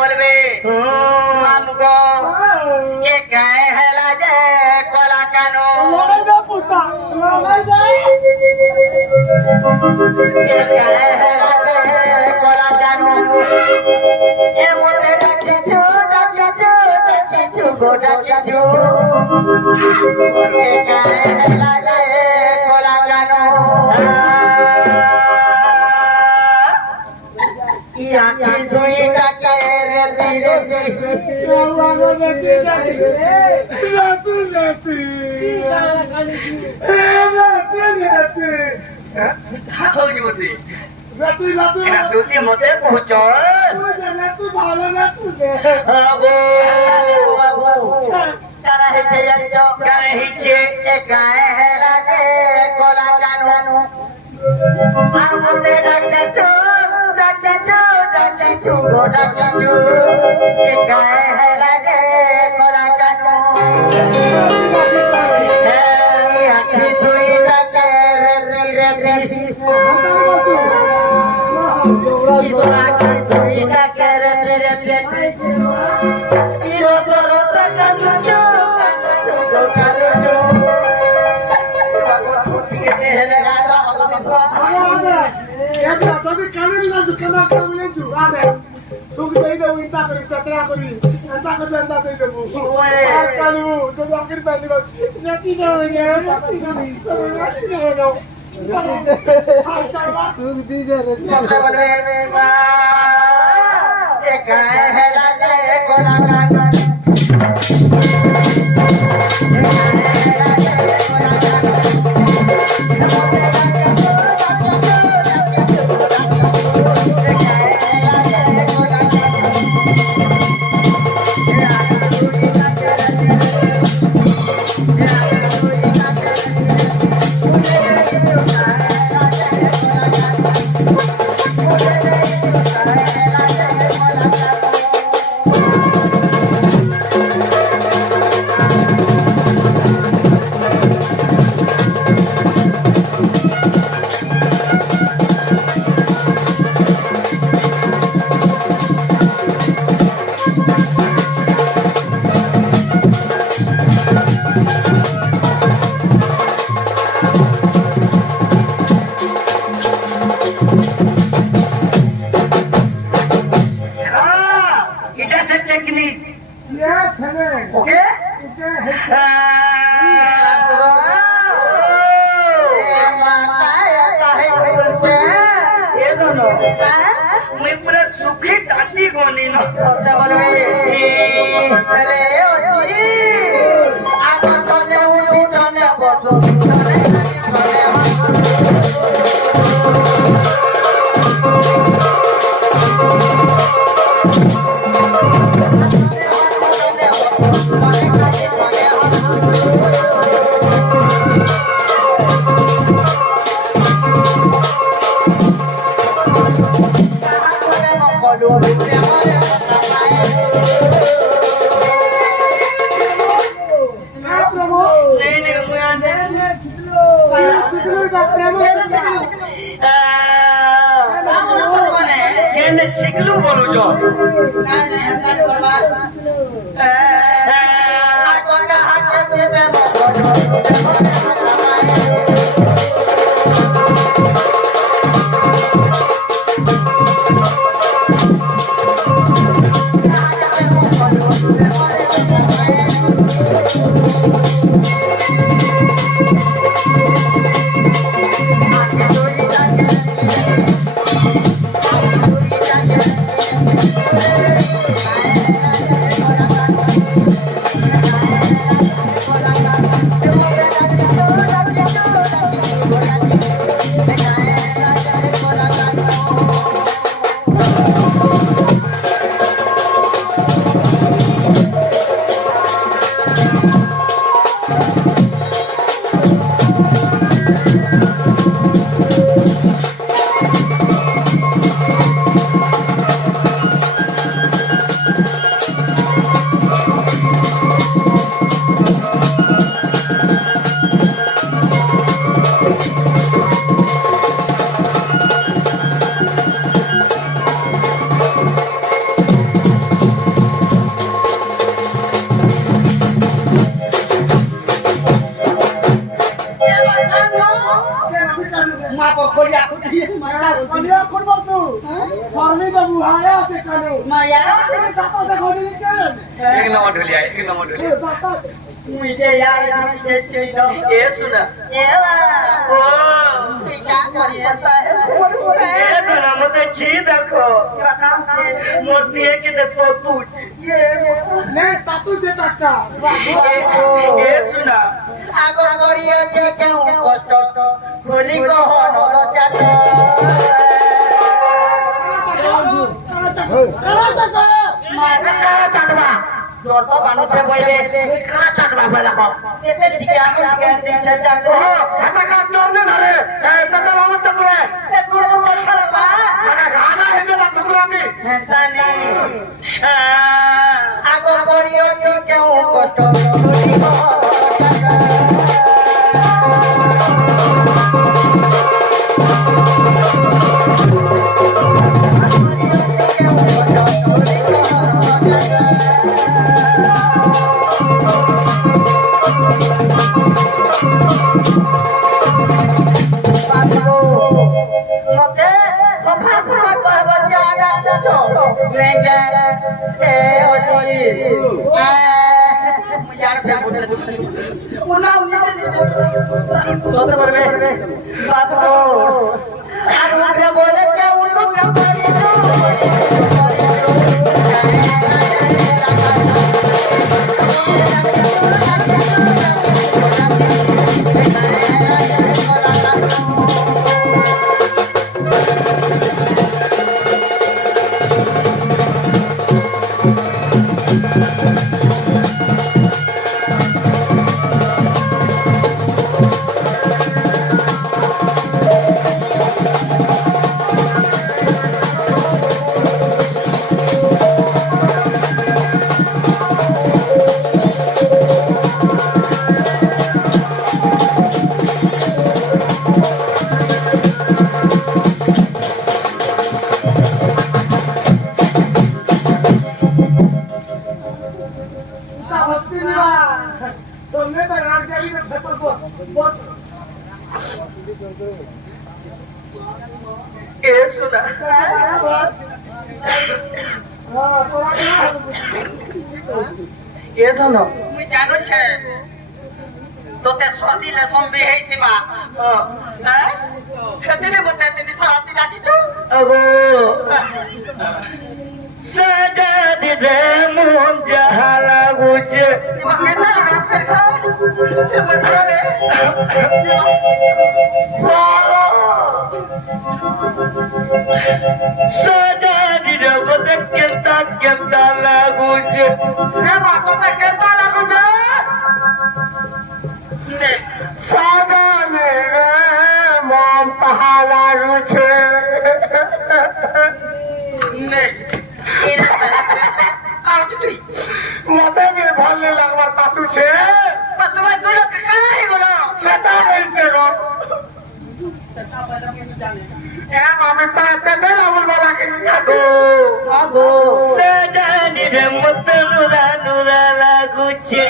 বলবে আমগো এ গায়ে হেলা যে কলা কেন গায়ে হেলা যে কলা কেন এমতে ডাকিছু ডাকিছু ডাকিছু গো ডাকিছু এ গায়ে হেলা যে কলা কেন আখি দুই ডাকে রেতি রেতি মতে পৌঁছ কারা হেছে যাইছ কারা হেছে গায়ে হেলা যে কলা কানু আমতে ডাকছ ডাকছ ডাকছ গো ডাকছ গায়ে হেলা যে কলা কানু আখি দুই ডাকে রেতি রেতি আখি দুই ডাকে রেতি রেতি রস রস কাঁদছ কাঁদছ গো কাঁদছ হেলে রাজা ভগবতী হেলা যে গোলা সুখী টাটি গনি সত্যা বলবে হেলে ওজি আগ চলে উঠি চলে বস চলে চলে শিখলু বলু মায়া एक नंबर ढोलिया एक नंबर ढोलिया मुझे यार ये चीज ये सुना ये वाला ओ क्या करता है ये तो ना मुझे छी देखो क्या काम है मोटी है कि देखो तू ये नहीं तातू से ताता ये सुना आगो पड़ी अछि केउ कष्ट होली कहनो तो चाट मारे काला चाटबा जोर तो बानु छे पहिले काला चाटबा पहिले को तेते दिया दे छे चाट ओ हटा का चोर ने धरे ए तते लाम तकले ते तोर मच्छर बा हटा गाना हिंदे ला टुकड़ा में ताने आगो पड़ी अछि केउ कष्ट होली कहनो मते सफा सफा कहब जागा छो लेंगे ए ओजी आ यार पे उना सोते बोलबे बाप को आज मैं बोले क्या वो तो कपड़ी जो ये सुना ये तो ना मुई जानो छे तोते स्वादी ले संबे हेतिबा हैं खेतिले बते तिनी सारती डाकी छु अगो सजा दे दे मुन जहाला गुच इबा केना लगा फिर खा इबा छोले सालो सजा दे दे मुझे केता लागुच ए बात तो केता लागु छे ने सजा दे रे मन पहाला गुच ने इना आउ तुई मते भी भले लगवा तातू छे पतवा दुलो के काहे बोलो सेटा होइছে गो सता बोलो के जाने ए मामी पाते दे लावल वाला के गो आगो सजानी रे मत नुरा नुरा लागुचे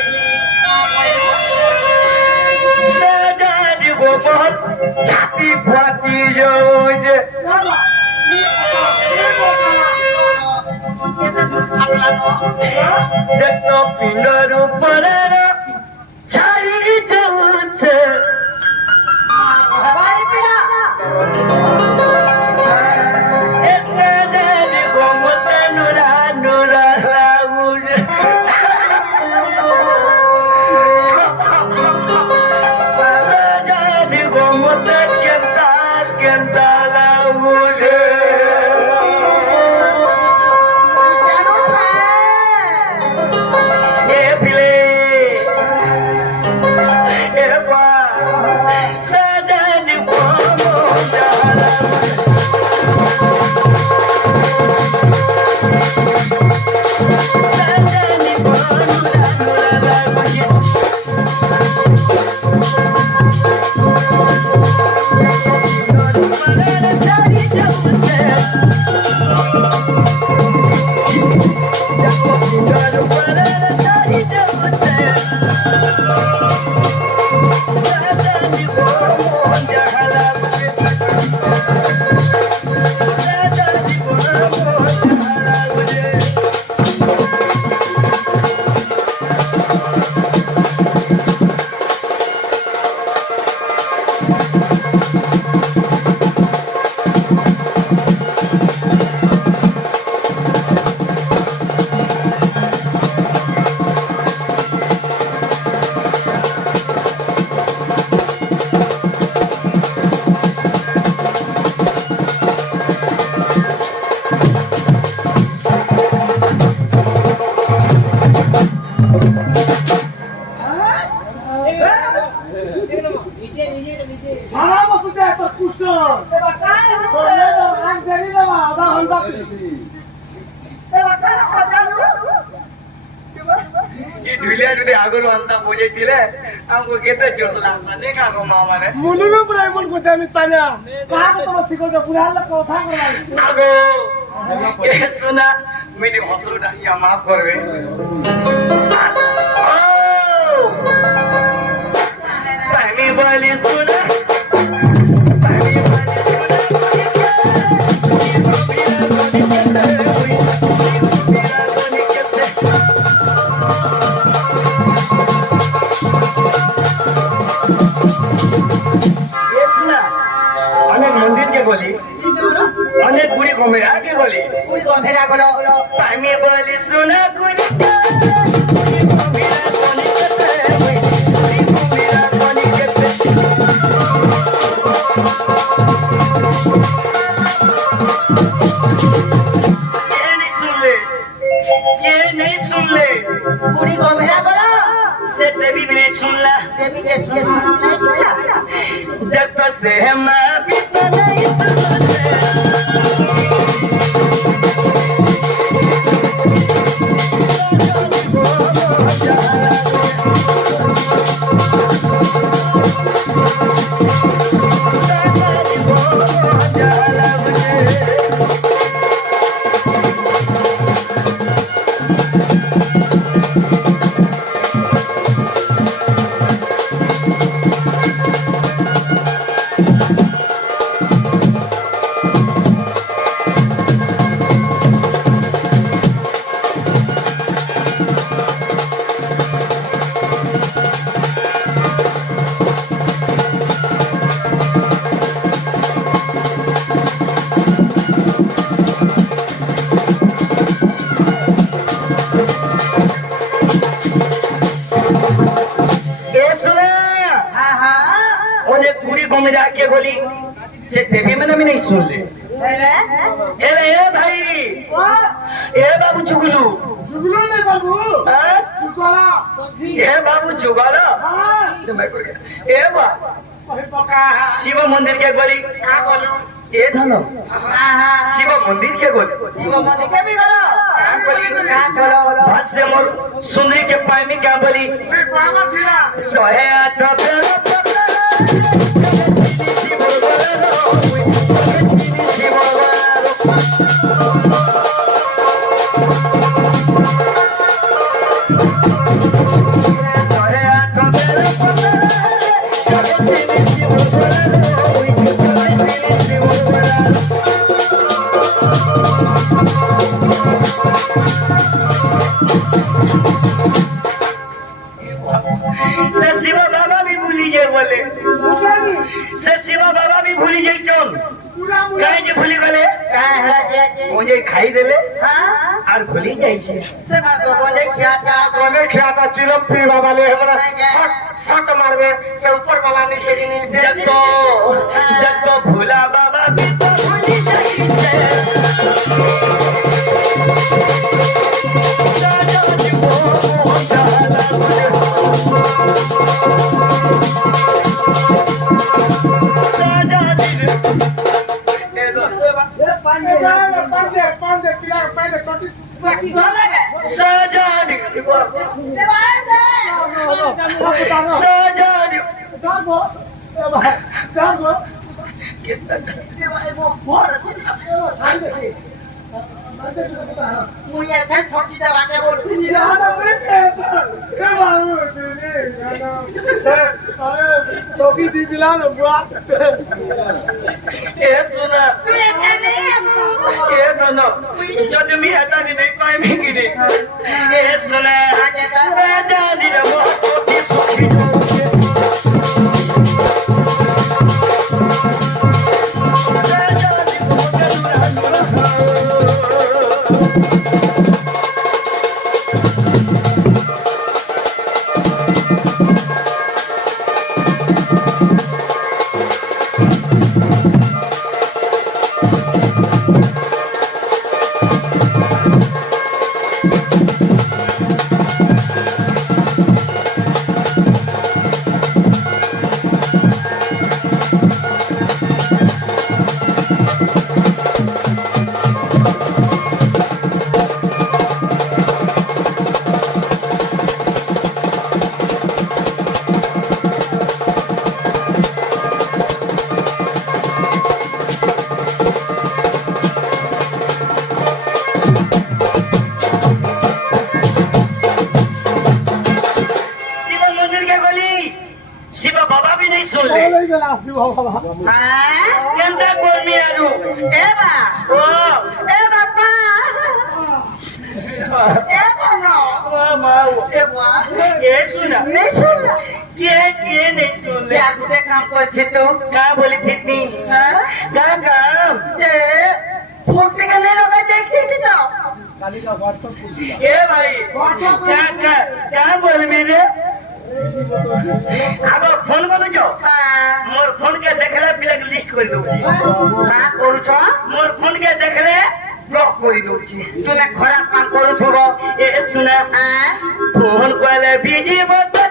सजानी वो बहुत छाती फाती जाऊजे केते फाटला जतो पिंडर ऊपर छाड़ी जाऊचे भाई पिया ए सजानी वो मत नुरा नुरा लागुचे सजानी वो मत केंता लागुचे जानो छे ए पिले ए बा सजानी वो जाला सजानी वो नुरा नुरा लागुचे Yeah. ପିଲା ଯଦି ଆଗରୁ ଅନ୍ତା ବୁଝେଇଥିଲେ ଆମକୁ କେତେ ଜୋଶ ଲାଗନ୍ତା ନେ କାଗ ମା ମାନେ ମୁଲୁରୁ ପୁରା ଏମନ କଥା আমি তানা কাহাকে তোমার শিখছ পুরা লোক কথা করা আগো এ শোনা মেরি হসরু ডাকিয়া মাফ করবে পানি বলি শোনা পানি বলি শোনা অনেক মন্দির কে বলি অনেক গুড়ি কমে আগে বলি তুই গম্ভীরা গলো আমি বলি শোনা গুড়ি পুরি গম্ভীরা গলো से देवी भी नहीं सुनला দেবী কে শুনে নাই শুনা जब तो से माँ भी तो नहीं सुनते হ্যাঁ হ্যাঁ उन्हें पूरी कमेरा के बोली से देवी मैंने भी नहीं सुन ले ए भाई ए बाबू चुगलू जुगलू नहीं बाबू हाँ? जुगला ए बाबू चुगाला हां ए बा ওই পকা शिव मंदिर के बोली কা গলু ए धनो হ্যাঁ হ্যাঁ शिव मंदिर के बोली শিব মন্দির কে বি গলো क्या बोली কা গলো भात से मोर सुंदरी के पाए में क्या बोली এই বাবা দিলা सोहे आठ पेरो शिवा बाबा भी भूली गए बोले বুঝানি से शिवा बाबा भी भूली गई चल পুরা মুলা कहे जे भूली गले হ্যাঁ হ্যাঁ যে मुझे खाई देले হ্যাঁ और भूली जाई छे সে মার তো গলে খিয়াটা কোনে খ্যাতা চিলম পি বাবা লে हमरा सट सट मारबे से ऊपर वाला नीचे नी जब तो भूला बाबा भी तो भूली जाई छे साजा जीवो जाला साजा जीवो পান্ডে পান্ডে পান্ডে পিলা পান্ডে টটি গলে গে साजा जीवो দেবাই দে साजा जीवो দাগো দাগো দেবাই গো বড় আছে পান্ডে মুই এসে ঠকি দেবাকে বলছি না না বেকে এ বাবু তুমি না টকি দি দিলা না বুয়া ए सुना তুই এখানে ए सुनो जो तुम हटा नहीं पाए नहीं गिरी ए सुना राजा दी रे मोह की सुखी राजा दी मोह এই গেল আসিব বাবা হ্যাঁ কেনটা করবি আরু এ বা ও এ বাবা এ বনো মা এ বা এ শুনা नहीं सुन কে नहीं सुन ले क्या कुछ काम करते तो का बोली थी हाँ का काम जे फुर्ती का नहीं लगा देखी कि तो কালি का व्हाट्सएप कर दिया ए भाई क्या बोल मेरे आगो फोन बोलो जो हाँ मोर फोन के देखले ब्लैक लिस्ट कर दउची हाँ करू छो मोर फोन के देखले ब्लॉक कर दउची तूने खराब काम करू थोड़ो ए सुना हाँ फोन कोले बिजी मत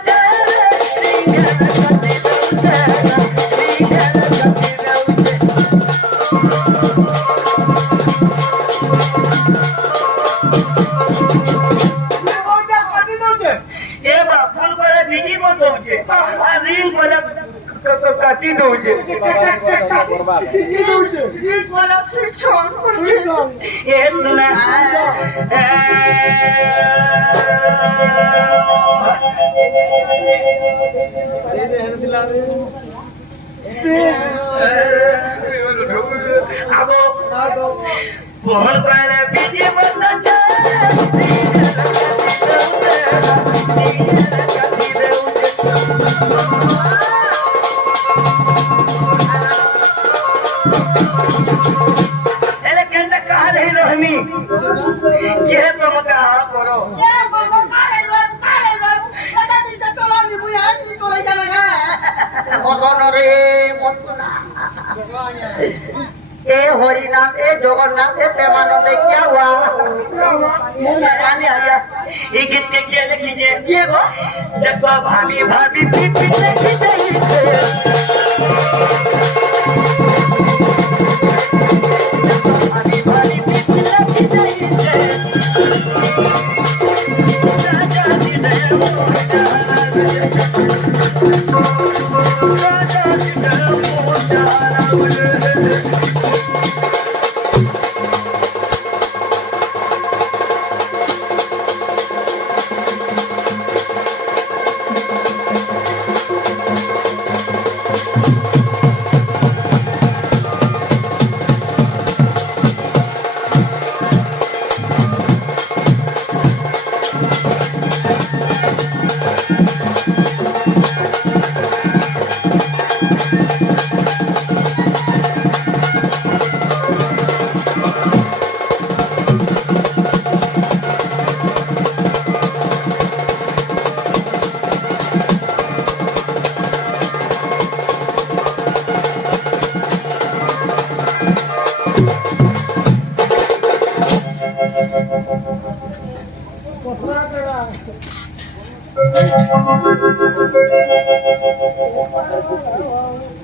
काटी दउचे बोलो स्विच ऑन ए सुना आगो फोन कोले बिजी मत अरे कहते कहा रही रहनी ये तो मत करो ये बोलो काले रो लगा दिन तो चलो नहीं बुया नहीं तो ले जाना है बोलो रे बोलना ए हरि नाम ए जगन्नाथ ए प्रेमानंद क्या हुआ मुंह में पानी आ गया ये गीत के क्या लिखीजिए ये वो देखो भाभी भाभी पीठ पीठ लिखी भाभी भाभी पीठ लिखी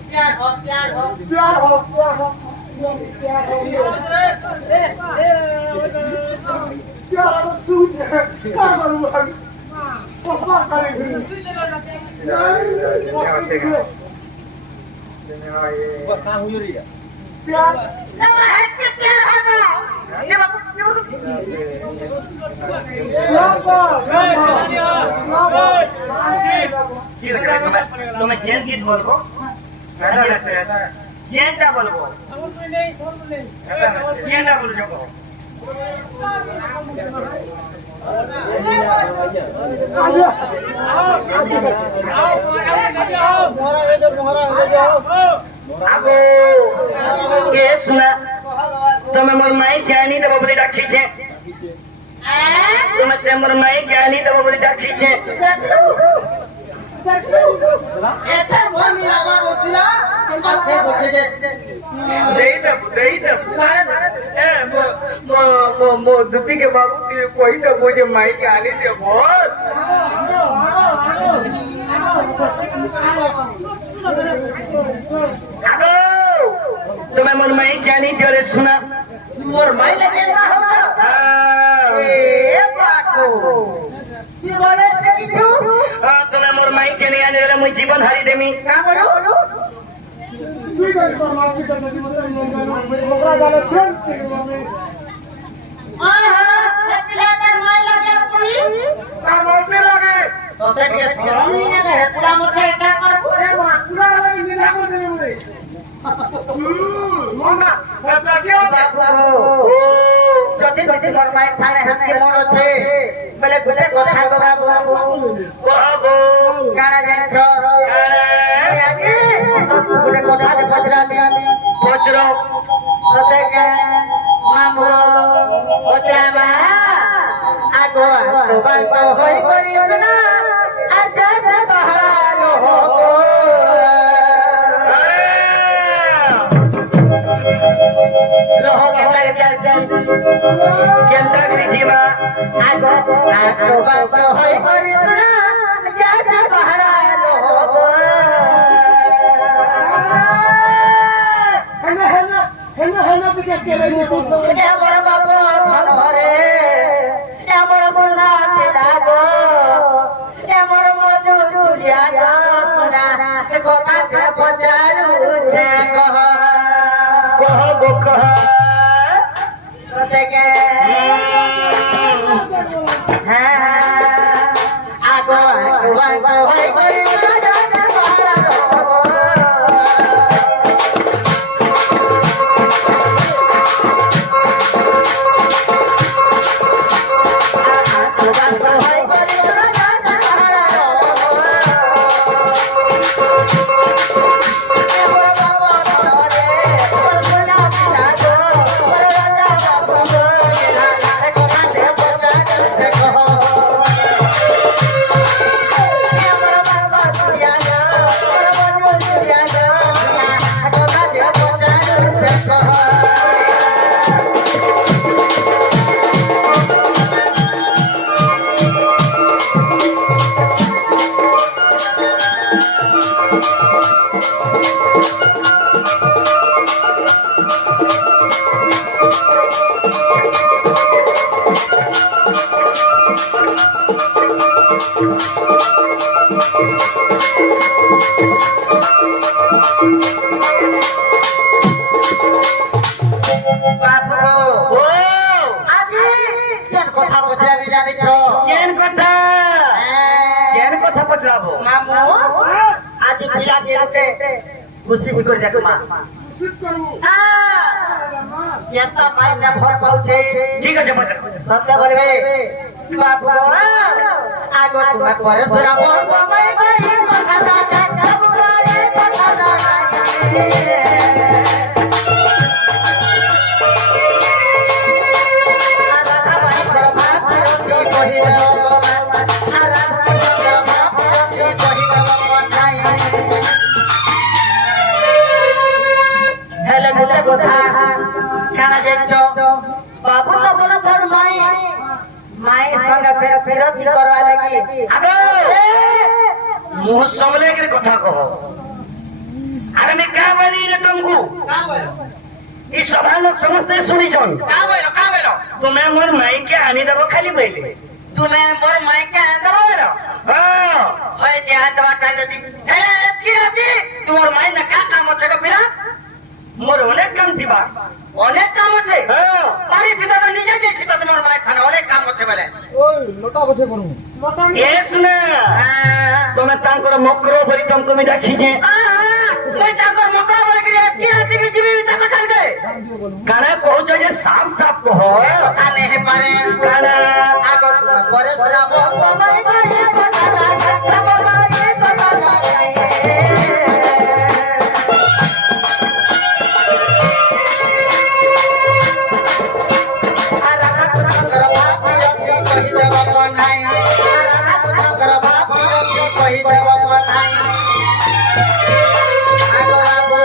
प्यार हो प्यार हो प्यार सूझ क्या करूँ हम पता करेंगे प्यार ना है कि प्यार है ना ये बात तुम्हें जेन गीत बोलो जेनटा बोलबो जेनटा बोलो जो आगो ये सुना तुम्हें मोर माई जानी तो बबली रखी छे तुम्हें से मोर माई जानी तो बबली रखी छे ऐसा वो मेरा बात होती ना आप फिर पूछे जे देई दे ए मो दुपी के बाबू की कोई तो मुझे माई जानी दे बहुत आगो तुम्हें मोर माई जानी तो रे सुना मोर माई लगे ना हो ना ए बाको কি বলে কিছু तुम्हें मोर माई के नहीं आने वाला मुझे जीवन हारी देमी का बोलो তুই কই ফরমাইশ করতে দিবি ওকরা গালে ফেল দিবি আহা হেকলা তার মাই লাগে তুই তার মধ্যে লাগে তোতে কে শরম নি লাগে হেকলা মোছে একা করব এ মা পুরা লাগে নিনা মনা তাকে বাবু যদি দিদি ঘর মাই থানে হাতি মন আছে বলে গুলে কথা গো বাবু কহবো কানা জানছ আগে গুলে কথা দে পচরামি পচর সতে কে মামু পচরামা আগো বাঙ্কো হই করিস না আর যা যা বাহারা লোগো लोहो के तर कैसे কেনটা করিজিবা आगो आगो बागो होय करिसना जैसे पहरा लोगो হেনা দিকে চলে যেতে ए मोर बाबू घरे ए मोर सोना पिलागो ए मोर मजू चुलिया गो सोना কথা কে পচারু छे कह কহবো কহ सते के आगो आगो होय करिसना जैसे पहरा लोगो ও আজি কেন কথা বদলাবি জানিছ কেন কথা কেন কথা পচরাবো মামু আজি পিলা কে উঠে কোশিশ করে দেখ মা সিট করব কেতা মাইনে ভর পাউছে ঠিক আছে পচর সত্য বলবে বাবু আগো তুমি করে সরাব কমাই গই কথা না কাবু গই কথা না আরাধা ভাই কর ভাব বিরতি কহি দেব আরাধা কর ভাব বিরতি কহি দেব নাই হেলে গুলে কথা কানা জানছ বাবু তো বড় তোর মাই মাই সঙ্গে বিরতি করবা লাগি আগো মুহ সামলে করে কথা কহ আরে আমি কা বলি রে তুমকু का बोलो এই সভা লোক সমস্ত শুনিছন का बोलो তুমি মোর মাইকে আনি দেব খালি বইলে तुम्हें मोर माइक के अंदर बोलो হ্যাঁ होय जे अंदर का देती ए की रहती तुम्हार माइक ना का काम আছে গো পিলা মোর অনেক কাম দিবা অনেক কাম আছে হ্যাঁ বাড়ি ভিতর তো নিজে যে ভিতর তোমার মাইক খানা অনেক কাম আছে বলে ওই লটা বসে করব লটা এ শুনে তুমি তাঙ্কর মক্র বলি তোমাকে আমি দেখিছে मैं ताकर मकरा बोले कि की रहती बीजीबी ताकर कर दे কানা কହୁছ যে সাফ সাফ কহ কথা नहीं पारे কানা আগো তুমি পরে শোনাবো তোমায় গয়ে কথা না কাটবো গয়ে কথা না গায়ে আরাধা কুসঙ্গর ভাব বিরতি কহি দেব নাই আরাধা কুসঙ্গর ভাব বিরতি কহি দেব নাই আগো বাবু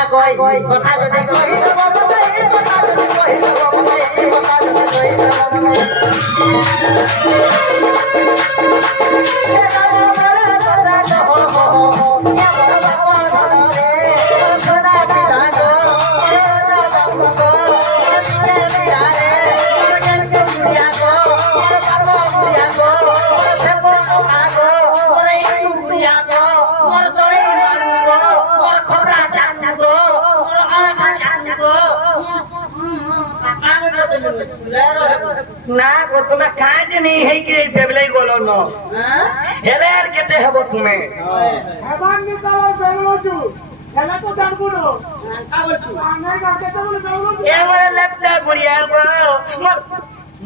আগই কথা যদি কহি দেব মতে কথা যদি কহি দেব মতে কথা যদি কহি দেব মতে এ রাম বলে কথা কহ এ বড় বাবা ধরে সোনা পিলা গো রাজা বাবু গো দিতে পিলা রে মোর কেন কুড়িয়া গো মোর বাবা কুড়িয়া গো মোর সেপো নকা গো মোর এই কুড়িয়া গো মোর চড়ে মারু গো মোর খবরা জানু গো মোর আঠা জানু গো আমি বলতে সুলেরো না গো তুমি কাজ নেই হেই কি দেবলাই গলো ন হ্যাঁ হেলে আর কেতে হব তুমি হেবান নিতালা বেরোজু খেলা তো জানবো না কা বলছু নাই গাতে তো বলে যাবো এ মোর লেপটা গুড়িয়া গো মোর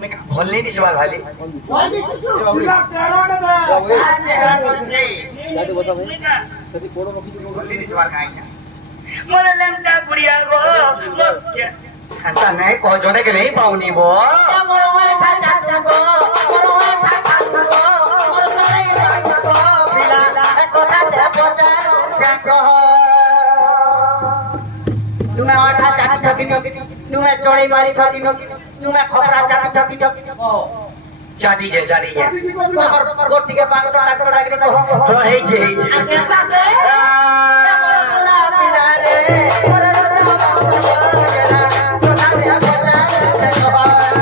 মে ভলনি দিছ ভালি বল দিছু তুই তেরো না দে আজ হেরা করছে ভলনি দিছ কাই না মোর লেপটা গুড়িয়া গো মোর শান্তা নাই ক জনে কে নেই পাউনি বো মোর ওই ঠা চাটা গো মোর ওই ঠা চাটা গো মোর সই চাটা গো পিলা কথা তে পচারু চাকো তুমি ওঠা চাটি ছকি তুমি চড়ি মারি ছকি তুমি খপরা চাটি ছকি চাটি যে তোমার গোটিকে পাগটা ডাকটা ডাকনি কহ তো হেইছে হেইছে আর কেতা সে সোনা পিলা রে মোর রোজা বাবা গেলা কথা তে পচারু চাকো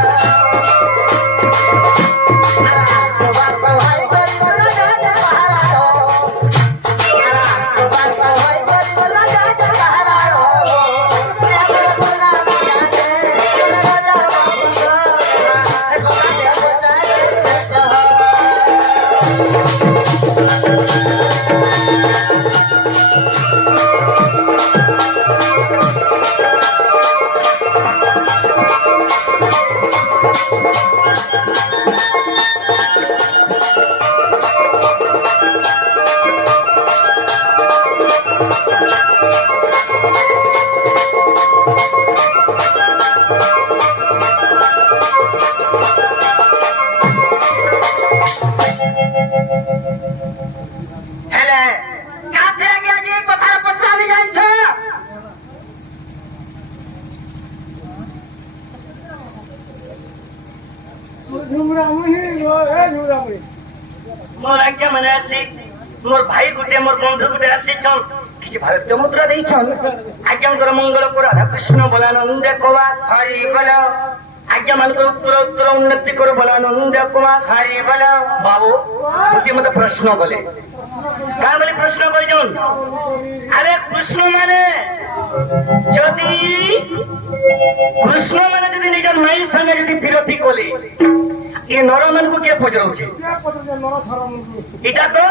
ঝুমরামুহি গো এ ঝুমরামুহি মোর আজ্ঞা মানে আসি মোর ভাই গুটে মোর বন্ধু গুটে আসিছন কিছু ভারতীয় মুদ্রা দেইছন আজ্ঞাঙ্কর মঙ্গল কর রাধা কৃষ্ণ বলানন্দ কবা হরি বল আজ্ঞা মানকর উত্তর উত্তর উন্নতি কর বলানন্দ কবা হরি বল বাবু তুই মতে প্রশ্ন বলে কার বলে প্রশ্ন কইজন আরে কৃষ্ণ মানে যদি কৃষ্ণ মানে যদি নিজ মাই সঙ্গে যদি বিরতি কলে এ নরমানকু কে পচরাউছে কে পতকে নরা ছড়া মুন্ডু এটা তো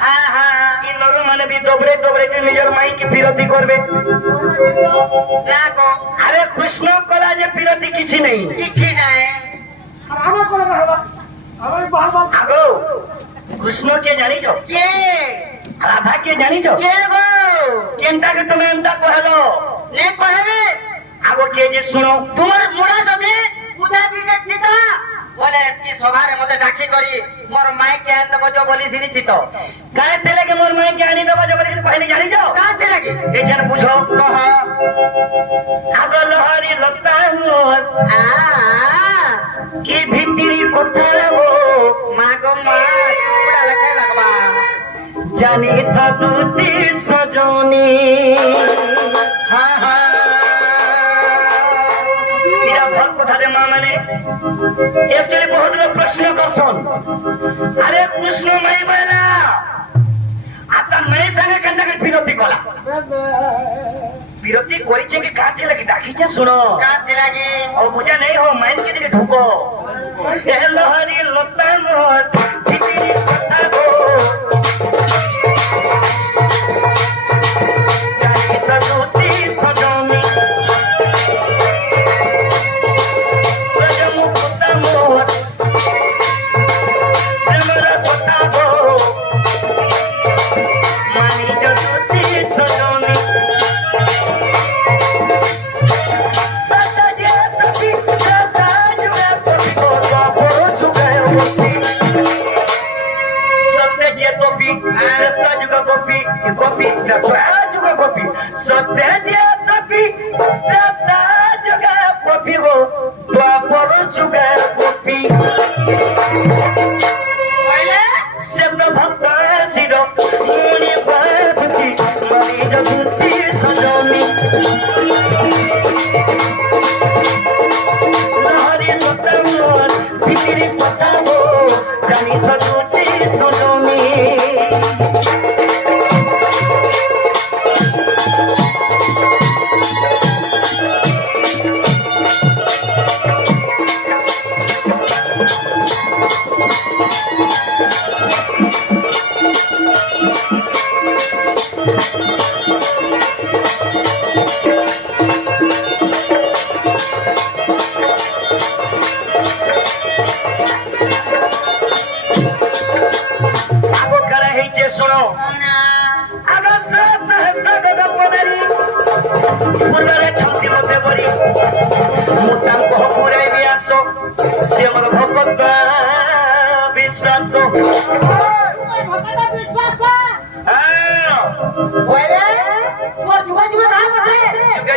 হ্যাঁ হ্যাঁ এই নর মানে বি দবড়ে দবড়ে যে নিজের মাইকে বিরতি করবে রাখো আরে কৃষ্ণ কলা যে বিরতি কিছু নেই কিছু নাই আর আমার করে হবা আমার বাবা আগো কৃষ্ণ কে জানিছ কে রাধা কে জানিছ কে গো কেনটাকে তুমি এমটা কহলো নে কহে আগো কে যে শুনো তোমার মুড়া যদি উদা বিবেক দিতা বলে কি সভারে মতে ডাকি করি মোর মাইকে আন দেব যে বলি দিনি থিত কায় তেলে কে মোর মাইকে আনি দেবা যে বলে কহিনি জানিছ কাতে লাগে এখানে বুঝো কহ আগো লহরি লতা মোর আ কি ভিতরি কথা গো মা গো মা পুরা লেখা লাগবা জানি থাকুতি সজনী হ্যাঁ হ্যাঁ এরা ভর কথাতে মা মানে একচুয়ালি বহুত লোক প্রশ্ন করছেন আরে কৃষ্ণ মাই বলা আপনার মেয়ের সঙ্গে কেনটাকে বিরতি কলা বেশ বেশ বিরতি করেছে কি কাঁদতে লাগি ডাকিছে শুনো কাতে লাগে ও বুঝা নেই হো মাইন के दिखे ढुको ए लहरी लता मोर ভিতরি কথা গো জানি থাকুতি সজনী কথা মোর প্রেমের কথা গো মানি যতুতি সজনী সতজে তপি সতজ মে তপি গো বাবু চুকে ওতি সতজে তপি সতজ গো গোপি গোপি সতজ গো গোপি সতজে তপি সতজ গো গোপি গো বাবু চুকে গোপি কইলে সেব ভক্ত শির মুনি বাধুতি মনি যতুতি সজনী লহরি লতা মোর ভিতরি কথা গো জানি থাকুতি সজনী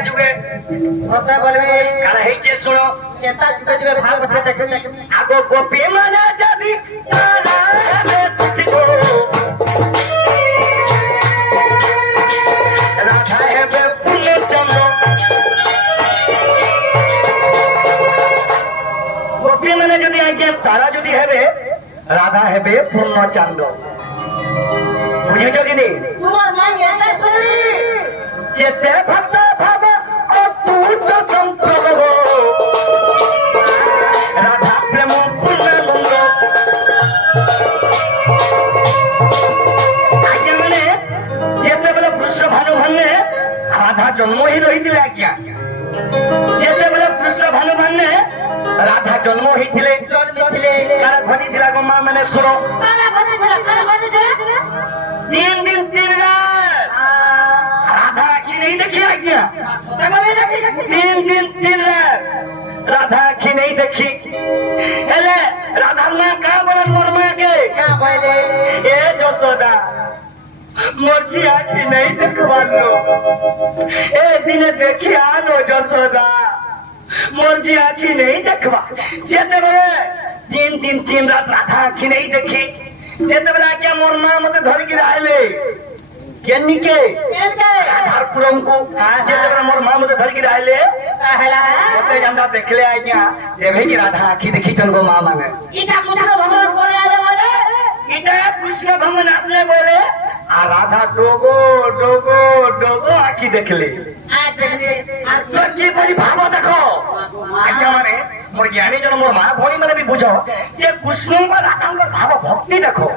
যুগে সতে বলবি কারণ হয়েছে শুনো কেতা যুগে যুগে ভাগ আছে দেখে আগ গোপী মানে যদি তারা হেবে তুতি গো রাধা হেবে পূর্ণচন্দ্র গোপী মানে যদি আজ্ঞা তারা যদি হেবে রাধা হেবে পূর্ণচন্দ্র বুঝেছ কি নি তোমার মা এটা শুনি যেতে ভক্ত ভাব অতুট সম্প্রভ রাধা প্রেম পূর্ণানন্দ আজ্ঞা মানে যেତେବେଳେ କୃଷ୍ଣ ଭାନୁ ଭାନେ ରାଧା ଜନ୍ମ ହିଁ ରହିଥିଲେ ଆଜ୍ଞା ଯେତେବେଳେ କୃଷ୍ଣ ଭାନୁ ଭାନେ ରାଧା ଜନ୍ମ ହେଇଥିଲେ ଜନ୍ମିଥିଲେ କାଳ ଘଟିଥିଲା ଗো ମା ମାନେ ଶୁଣ କାଲା ବନିଥିଲା 3 दिन 3 रात राधा आखी नहीं देखी आज्ञा সতে বলবি নাকি 3 दिन 3 रात राधा आखी नहीं देखी हेले राधा माँ कहाँ बोलन मोर माँ के কা বলে ए जसोदा मोरची आखी नहीं देखवालो ए दिन देखी आलो जसोदा मोरची आखी नहीं देखवा जेते बले 3 रात राधा आखी नहीं देखी जेते बले आज्ञा मोर माँ मते धरकी रहले केनिके কেনকে राधापुरम को जेते बले मोर माँ मते धरकी रहले তাহলা मते जंदा देखले आज्ञा देवे की राधा आखी देखी चनको माँ माने এটা কৃষ্ণ ভগবান বলে আলে বলে इधर कृष्ण भंग नाचने बोले आ राधा डोगो डोगो डोगो आखी देखले আ দেখলি আর सच्ची बड़ी भाव देखो आज्ञा माने मोर ज्ञानी जन मोर माँ भोनी माने भी बुझो ये कृष्ण का राधा का भाव भक्ति देखो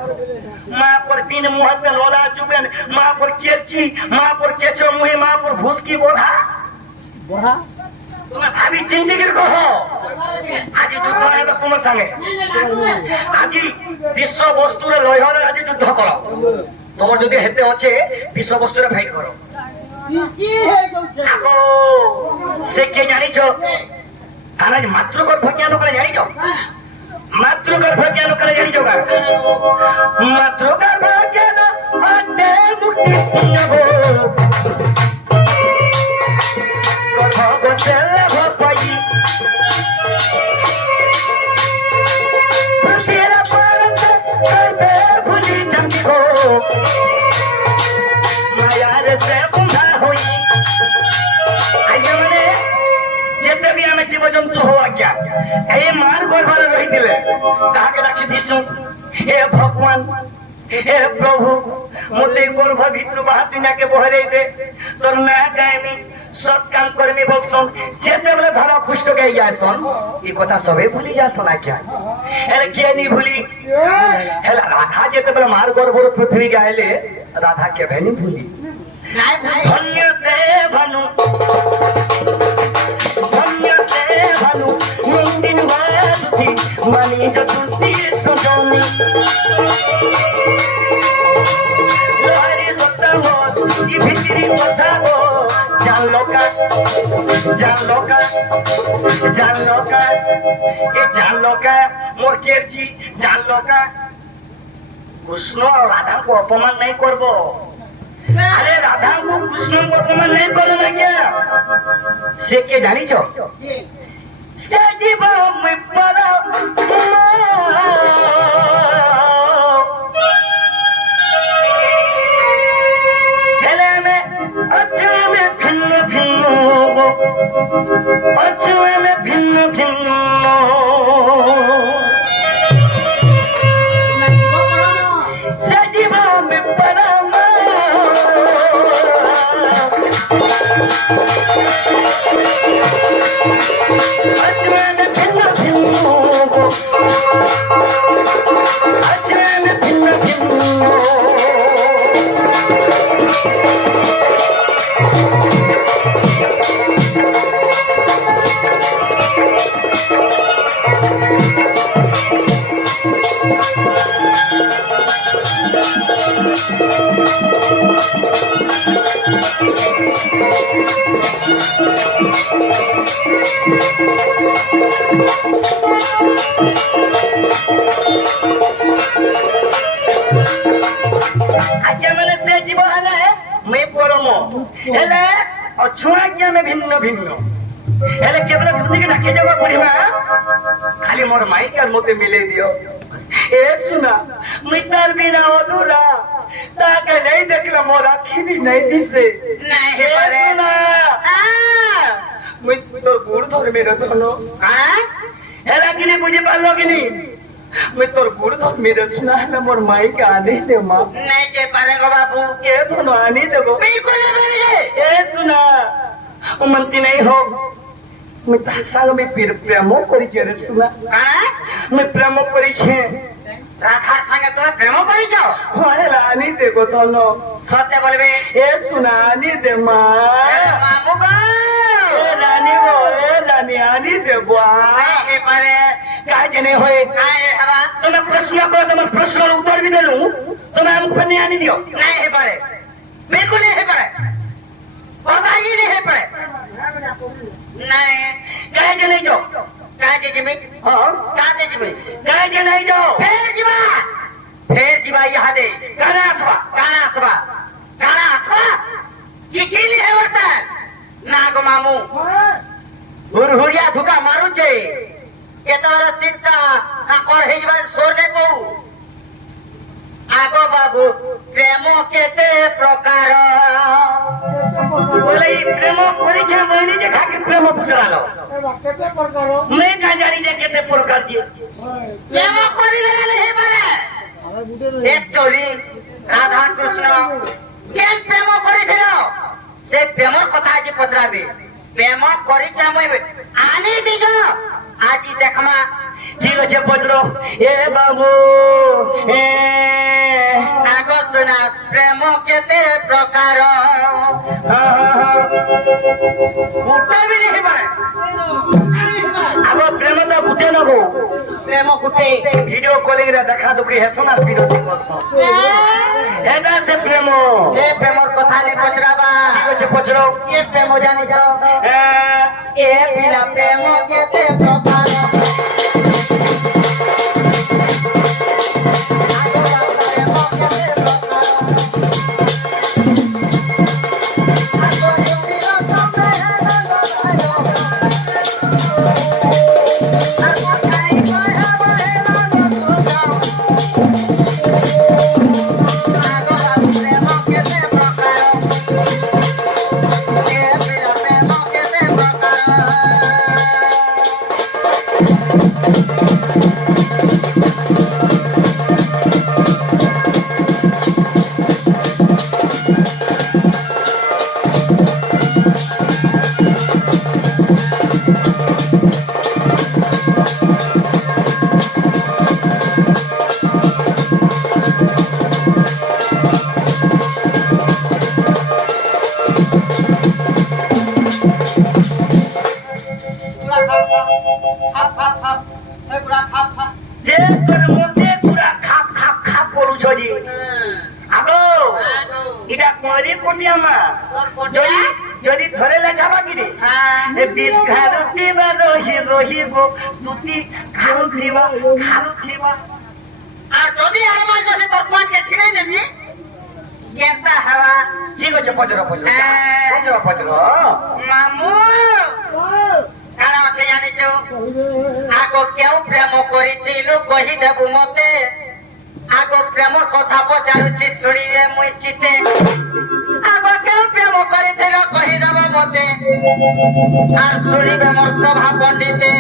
माँ पर तीन मुहत में लोला चुबेन माँ पर केची माँ पर केचो मुहे माँ पर भूस की बोला বড়া तुम्हें भाभी जिंदगी को हो आज युद्ध है तुम संगे आज विश्व वस्तु लय आज युद्ध कर তোমার যদি হেতে আছে বিশ্ব বস্তুরে ফাইট করো কি হয়ে গেছে আগো সে কে জানিছ তারা মাতৃগর্ভ জ্ঞান করে জানিছ মাতৃগর্ভ জ্ঞান করে জানিছ না মাতৃগর্ভ জ্ঞান আতে মুক্তি নব গর্ভ গতে লাভ পাই তেরা পারত সর্বে ভুলি যাবি গো মায়ার সে বন্ধা হই আজ্ঞা মানে যেতে ବି ଆମେ ଜୀବଜନ୍ତୁ ହଉ ଆଜ୍ଞା ଏ ମାର ଗର୍ଭରେ ରହିଥିଲେ କାହାକେ ଡାକି ଦିଶୁ ହେ ଭଗବାନ ହେ ପ୍ରଭୁ ମୋତେ ଗର୍ଭ ଭିତରୁ ବାହାରି ନାକେ ବହରେଇ ଦେ ତୋର ନା ଗାଏମି ସତ୍ କାମ କରମି ବଲସନ୍ ଯେତେବେଳେ ଧର ପୁଷ୍ଟ ଗାଇ ଯାସନ୍ ଏ କଥା ସବେ ଭୁଲି ଯାସନ୍ ଆଜ୍ଞା ହେଲେ କିଏ ନି ଭୁଲି ହେଲେ ରାଧା ଯେତେବେଳେ ମାର ଗର୍ଭରୁ ପୃଥିବୀ ଗାଇଲେ ରାଧା କେବେ ନି ଭୁଲି নাই ভাই ধন্য দে ভানু ধন্য দে ভানু মুন্দিন বাদুতি মানি চতুর্থী সজনি লোহারি কথা হো ই ভিতরি কথা হো জানলো কা এ জানলো কা মোর কেছি জানলো কা কৃষ্ণ আর রাধাকে অপমান নাই করবো अरे राधा को कृष्ण को अपमान नहीं करो ना क्या से के जानी छो से जीव में परा हेले में अच्छे में भिन्न भिन्न अच्छे में भिन्न भिन्न से जीव में परा अजमेर भिन्न भिन्न अजमेर भिन्न भिन्न ଅଛୁ ଆଜ୍ଞା ଆମେ ଭିନ୍ନ ଭିନ୍ନ ହେଲେ କେବଳ ବୁଝିକି ଡାକି ଦେବା ପଡିବା ଖାଲି ମୋର ମାଇକ আর মতে মিলেই দিও এ শুনা মুই তার বিনা অধুরা তাকে নেই দেখলে মোর আখি भी नहीं দিছে নাই এ পারে শুনা মুই তোর গুড় ধরে মেরে ধরলো হেলা কিনে বুঝে পারলো কিনি মুই তোর গুড় ধর মেরে শুনা হলে মোর মাইক আনি দে মা নাই যে পারে গো বাবু কে ধরো আনি দেবো বিলকুল পারে এ শুনা ও মন্তি নাই हो মুই তার সঙ্গে আমি প্রেম করেছি রে শুনা মুই প্রেম করেছি রাখার সঙ্গে তুমি প্রেম করিছ হয় আনি দেবো ধন সত্যি বলবে এ শুনা আনি দে মা মামু গো এ রানী গো এ রানী আনি দেবো নাই পারে কাজ নেই হয়ে নাই হবা তুমি প্রশ্ন করো তোমার প্রশ্নের উত্তর भी দেলু তুমি আমাকে পানি আনি দিও নাই হে পারে বিলকুল হে পারে কথা ই नहीं হে পারে নাই কাজ নেই যাও কাজে জিমি হ্যাঁ কাজে জিমি কাজ নেই যাও ফের জিবা ইহাদে কারা আসবা কানা আসবা চিচিলি হে বর্তন না গো মামু হুরহুরিয়া ধুকা মারুছে কেতবেলা সিদ্ধা কর হয়ে যাবে সোরনে কৌ আগো বাবু প্রেম কেতে প্রকার বলে এই প্রেম করেছে বইনি যে কাকে প্রেম পুষরালো কেতে প্রকার मैं का जानी जे केते प्रकार दिए প্রেম করিলে হে পারে একচুয়ালি রাধা কৃষ্ণ কেন প্রেম করিছিল সে প্রেমর কথা আজ পচরাবে প্রেম করিছে মই আনি দিগ আজি দেখমা ঠিক আছে পজরো এ বাবু এ আগ শোনা প্রেম কেতে প্রকার উঠে বি হে পারে আগো প্রেম তো গুটে নগো প্রেম কুটে ভিডিও কলিং রে দেখা দুকি হেসনা বিরতি করছ এটা সে প্রেম এ প্রেমর কথা নে পচরাবা ঠিক আছে পজরো এ প্রেম জানিছ এ এ পিলা প্রেম কেতে প্রকার যে তোর মধ্যে পুরা খাপ খাপ খাপ করুছ জি আগো এটা করি কোটি আমা যদি যদি ধরে লাচাবা কিরে এ বিষ খারুতি বা রহিব দুটি খারুতিবা আর যদি আমার যদি তোর পাঁচকে ছিঁড়ে নেবি কেনটা হওয়া ঠিক আছে পচর মামু কারণ আছে জানিছ আগ কেউ প্রেম করিଥିଲୁ କହିଦେବୁ ମତେ আগ প্রেমর কথা পচারুছি শুনিলে মুই চিতে আগ কেউ প্রেম করিଥିଲ କହିଦେବ মতে আর শুনিবে মোর সভা পণ্ডিতে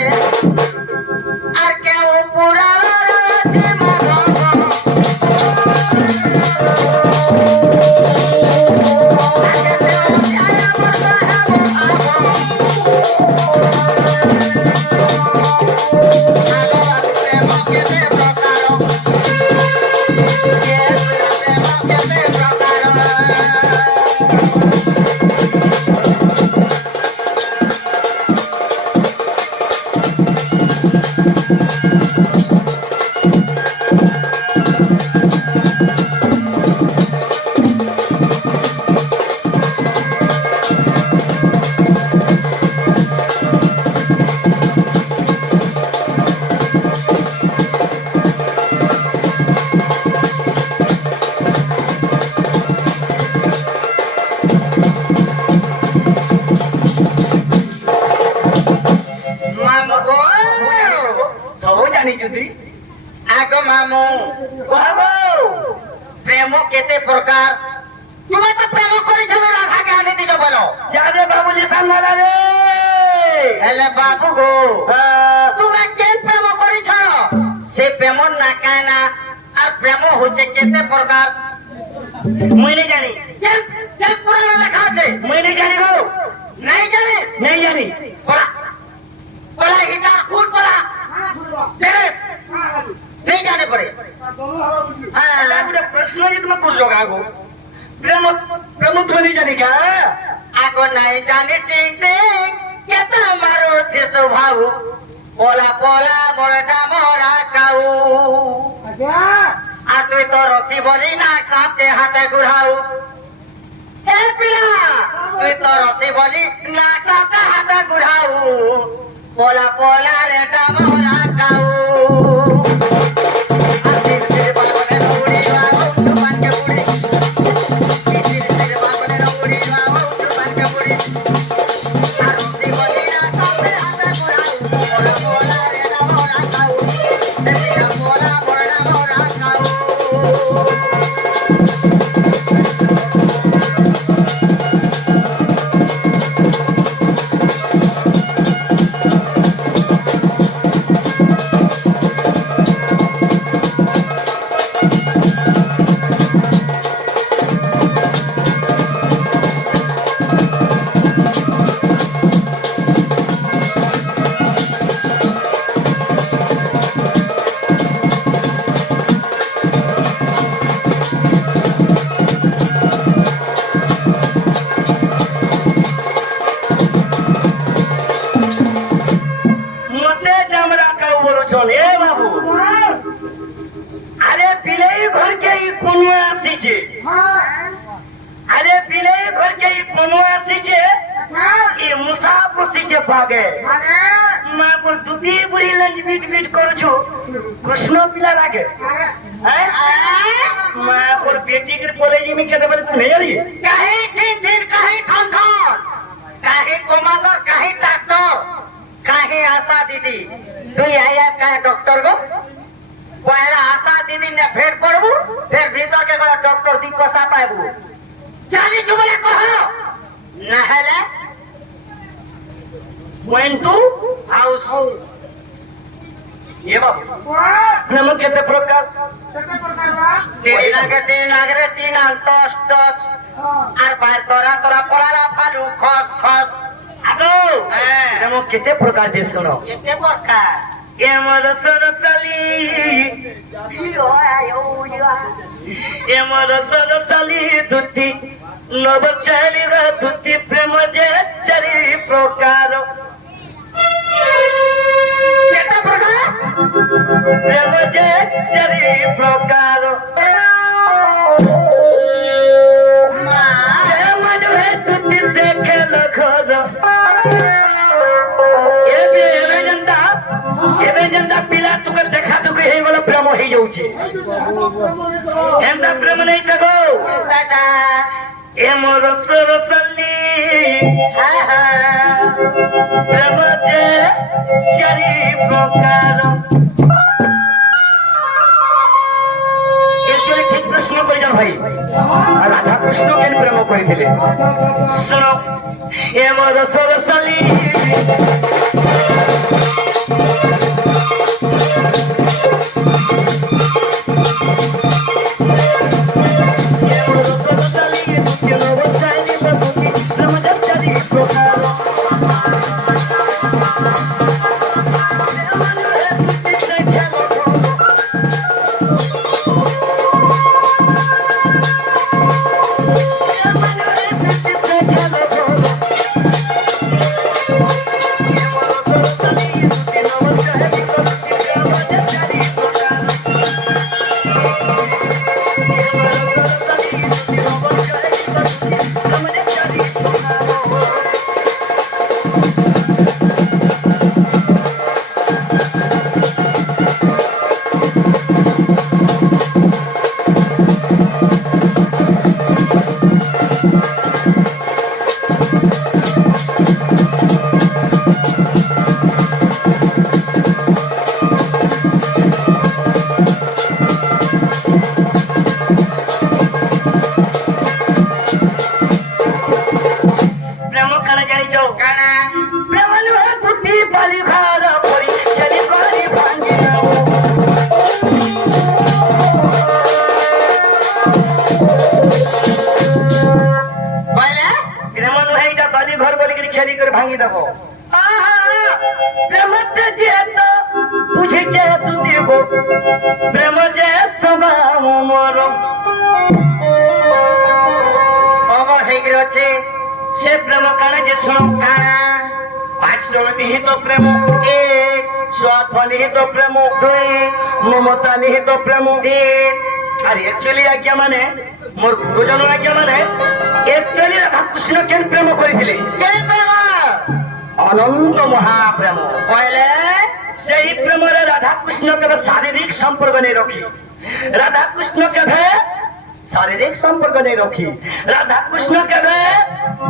আর কেউ পুরাবার আছে মাধব মামু বাবু প্রেম কেতে প্রকার তুমি তো প্রেম করেছ রাধাকে আনি দিছ বলো যাবে বাবুজি সামনে রে হেলে বাবু গো তুমি কেন প্রেম করেছ সে প্রেম না কায় না আর প্রেম হচ্ছে কেতে প্রকার মুই নেই জানি কেন কেন পুরাণে লেখা আছে মুই নেই জানি গো নাই জানে নেই জানি পড়া পড়া গিটার খুল পড়া তেরে नहीं जाने पड़े আলা গুড়ে প্রশ্ন যে তুমি করছো গাগো প্রেম প্রেম তুমি নেই জানি কা आगो नहीं जाने टिंग टिंग केता मारो थे स्वभाव पोला पोला मोरडा मोरा काऊ आ तू तो रसी बोली ना सांप के हाथे गुड़ाऊ ए पिला तू तो रसी बोली ना सांप के हाथे गुड़ाऊ पोला पोला रेडा मोरा काऊ মতে জামরা কাউ বলছন এ বাবু আরে বিলেই ঘরকে ই কোন আসিছে আরে বিলেই ঘরকে ই কোন আসিছে ই মুসা বসিছে ভাগে মা কোন দুটি বুড়ি লঞ্চ বিট বিট করছো কৃষ্ণ পিলা লাগে হ্যাঁ মা কোন বেটি के बोले जी में कहते बोले तू नहीं रही कहीं दिन दिन कहीं ठन ठन कहीं कमांडर कहीं डॉक्टर कहीं आशा दीदी तुई आया कहीं डॉक्टर गो पहला आशा दीदी ने भेंट पड़बू फिर भीतर के गला डॉक्टर दी कसा पाएबू जानी जुबले कहो नहले when to हाउस ये बाबू नमक कहते प्रकार तीन आगे तीन टच टच আর বাইর তোরা তোরা পড়ালা ফালু খস খস আগো নমক कहते प्रकार दे सुनो এতে প্রকার এ মর সরসলি এ মর সরসলি দুতি নব চারি দুতি প্রেম যে চারি প্রকার কেতে প্রকার প্রেম যে চারি প্রকার প্রেম হে দুতি সে খেল ঘর ଏବେ ଯେନ୍ତା ପିଲା ତୁକେ ଦେଖା ଦୁଖି ହେଇଗଲେ ପ୍ରେମ ହେଇଯାଉଛି ଏନ୍ତା ପ୍ରେମ ନେଇ ସକ দাদা ଏ ମୋର ସରସଲି ପ୍ରେମ ଯେ ଚାରି ପ୍ରକାର ଏଥିରେ ଠିକ ପ୍ରଶ୍ନ କରିଛନ୍ ଭାଇ ରାଧା କୃଷ୍ଣ କେନ୍ ପ୍ରେମ କରିଥିଲେ ଶୁଣ ଏ ମୋର ସରସଲି প্রেম যে স্বভাব মোর অমর হয়ে আছে সে প্রেম কানে যে শুনো কারা আশ্রয় নিহিত প্রেম এক স্বার্থ নিহিত প্রেম দুই মমতা নিহিত প্রেম তিন আর একচুয়ালি আজ্ঞা মানে মোর গুরুজন আজ্ঞা মানে একচুয়ালি রাধা কৃষ্ণ কেন প্রেম করেছিলে কে প্রেম অনন্ত মহাপ্রেম কইলে সেই প্রেমরে রাধা কৃষ্ণ কেবে শারীরিক সম্পর্ক নেই রখি রাধা কৃষ্ণ কেবে শারীরিক সম্পর্ক নেই রখি রাধা কৃষ্ণ কেবে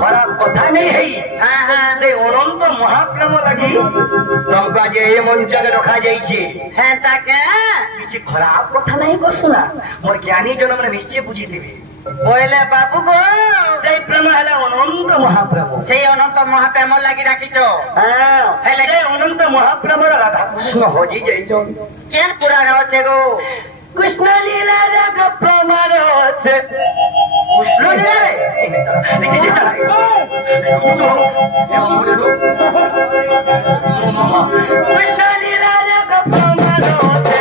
খরাপ কথা নেই হেই হ্যাঁ হ্যাঁ সেই অনন্ত মহাপ্রেম লাগি তোমাকে আজ এই মঞ্চরে রখা যাইছে হ্যাঁ তাকে কিছু খারাপ কথা নাই বসুনা মোর জ্ঞানী জন মানে নিশ্চয় বুঝি দিবে কইলে বাবু গো সেই প্রেম হলে অনন্ত মহাপ্রেম সেই অনন্ত মহাপ্রেম লাগি রাখিছ হ্যাঁ হেলে সেই অনন্ত মহাপ্রেমর রাধা কৃষ্ণ হজি যাইছন কেন পুরাণ আছে গো কৃষ্ণ লীলা রাগ প্রমাণ আছে কৃষ্ণ লীলা রে? কৃষ্ণ লীলা রাগ প্রমাণ আছে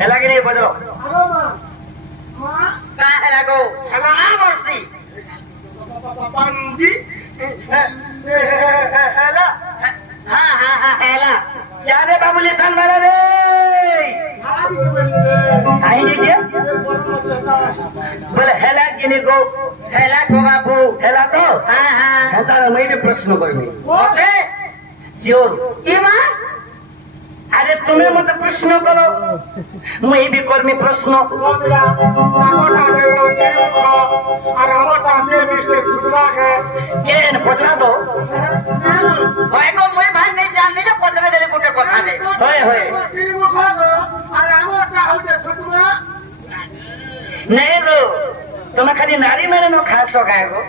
হেলাগিরি বজো কা হেলা গো হেলা না বর্ষি পাঞ্জি হেলা হ্যাঁ হ্যাঁ হ্যাঁ হেলা জানে বাবুলি সান মারা রে আই যে বলে হেলা গিনি গো হেলা গো বাবু হেলা তো হ্যাঁ হ্যাঁ হেতা মই भी प्रश्न करबी ওতে श्योर কি মা अरे तुम्हें मत प्रश्न करो मैं भी करमी प्रश्न केन पचना तो হয় গো মই ভাই নেই জানি যে পতরে দেলে গোটে কথা নেই होय होय नहीं रो तुम्हें खाली नारी मैंने नो खास हो गए गो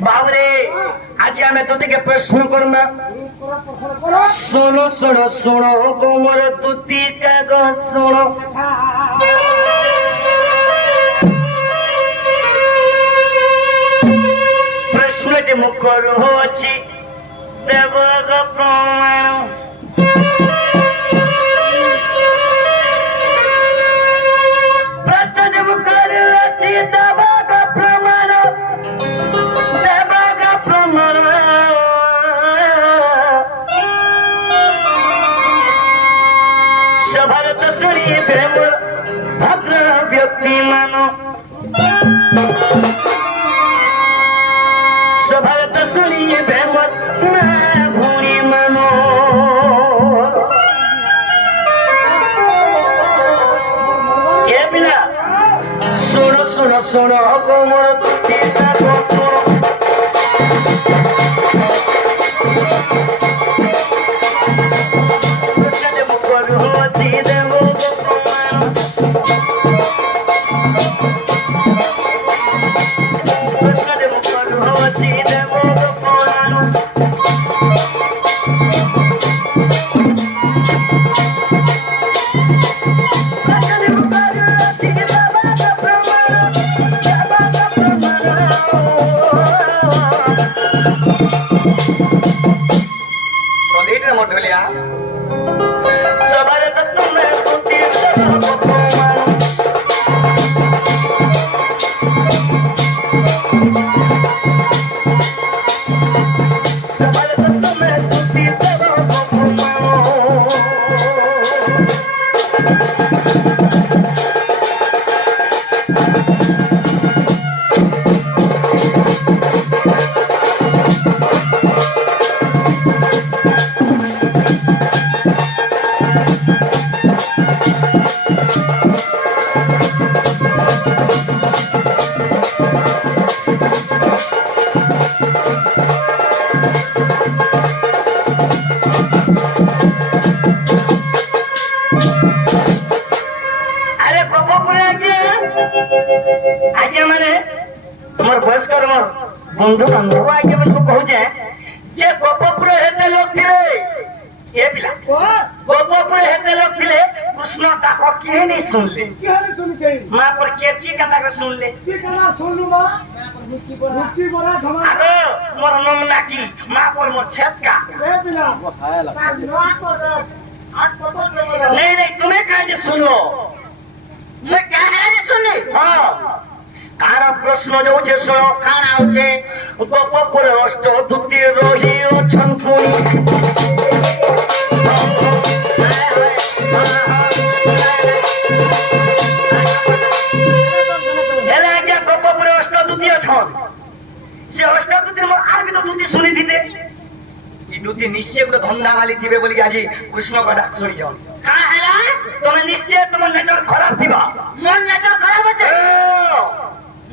बाबरे आज हमें तो के प्रश्न करना सुनो सुनो सुनो कोमर तुती का गो सुनो प्रश्न जे मुखर होची देवग प्रमाण प्रश्न जे मुखर होची देवग प्रमाण देवग प्रमाण सभरत सुनी बेमर भद्र व्यक्ति मानो सभरत सुनी बेमर ना भूरी मानो ये बिना सुनो सुनो सुनो कोमर तुतीता को सुनो कृष्ण देव मुखर होची देव प्रमाण कृष्ण देव मुखर होची देव प्रमाण कृष्ण देव मुखर होची देव प्रमाण देव प्रमाण বন্ধু বান্ধব আগে আমি তো কହୁছে যে গোপপুর হেতে লোক ଥିଲେ এ পিলা গোপপুর হেতে লোক ଥିଲେ কৃষ্ণ ডাক কিয়ে নেই শুনলে কি হলে শুনছে মা পর কেচি কথা শুনলে কি কানা শুনলু মা মুক্তি বলা ধমা আরে মোর নাম নাকি মা পর মোর ছেটকা এ বিলা তার নোয়া কর আট কত জমা नहीं नहीं तुम्हें कहे सुनो ମୁଁ କାହାରେ ଶୁଣି हाँ कार प्रश्न जो छे सुनो କଣ ହଉଛି ଗୋପପୁର ଅଷ୍ଟ ଧୁତି ରହି ଅଛନ୍ତୁଣି ହେଲେ ଆଜ୍ଞା ଗୋପପୁର ଅଷ୍ଟ ଧୁତି ଅଛନ୍ ସେ ଅଷ୍ଟ ଧୁତି আর ବି তো ଧୁତି শুনিথিতে এই ধুতি নিশ্চয় ଗୋଟେ ଧନ୍ଦା ମାଲି ଥିବେ ବୋଲି ଆଜି କୃଷ୍ଣଙ୍କ ଡାକ ଶୁଣିଛନ୍ କାହା ହେଲା ତମେ ନିଶ୍ଚୟ ତମ ନେଚର ଖରାପ ଥିବ ମୋର ନଜର ଖରାପ ଅଛି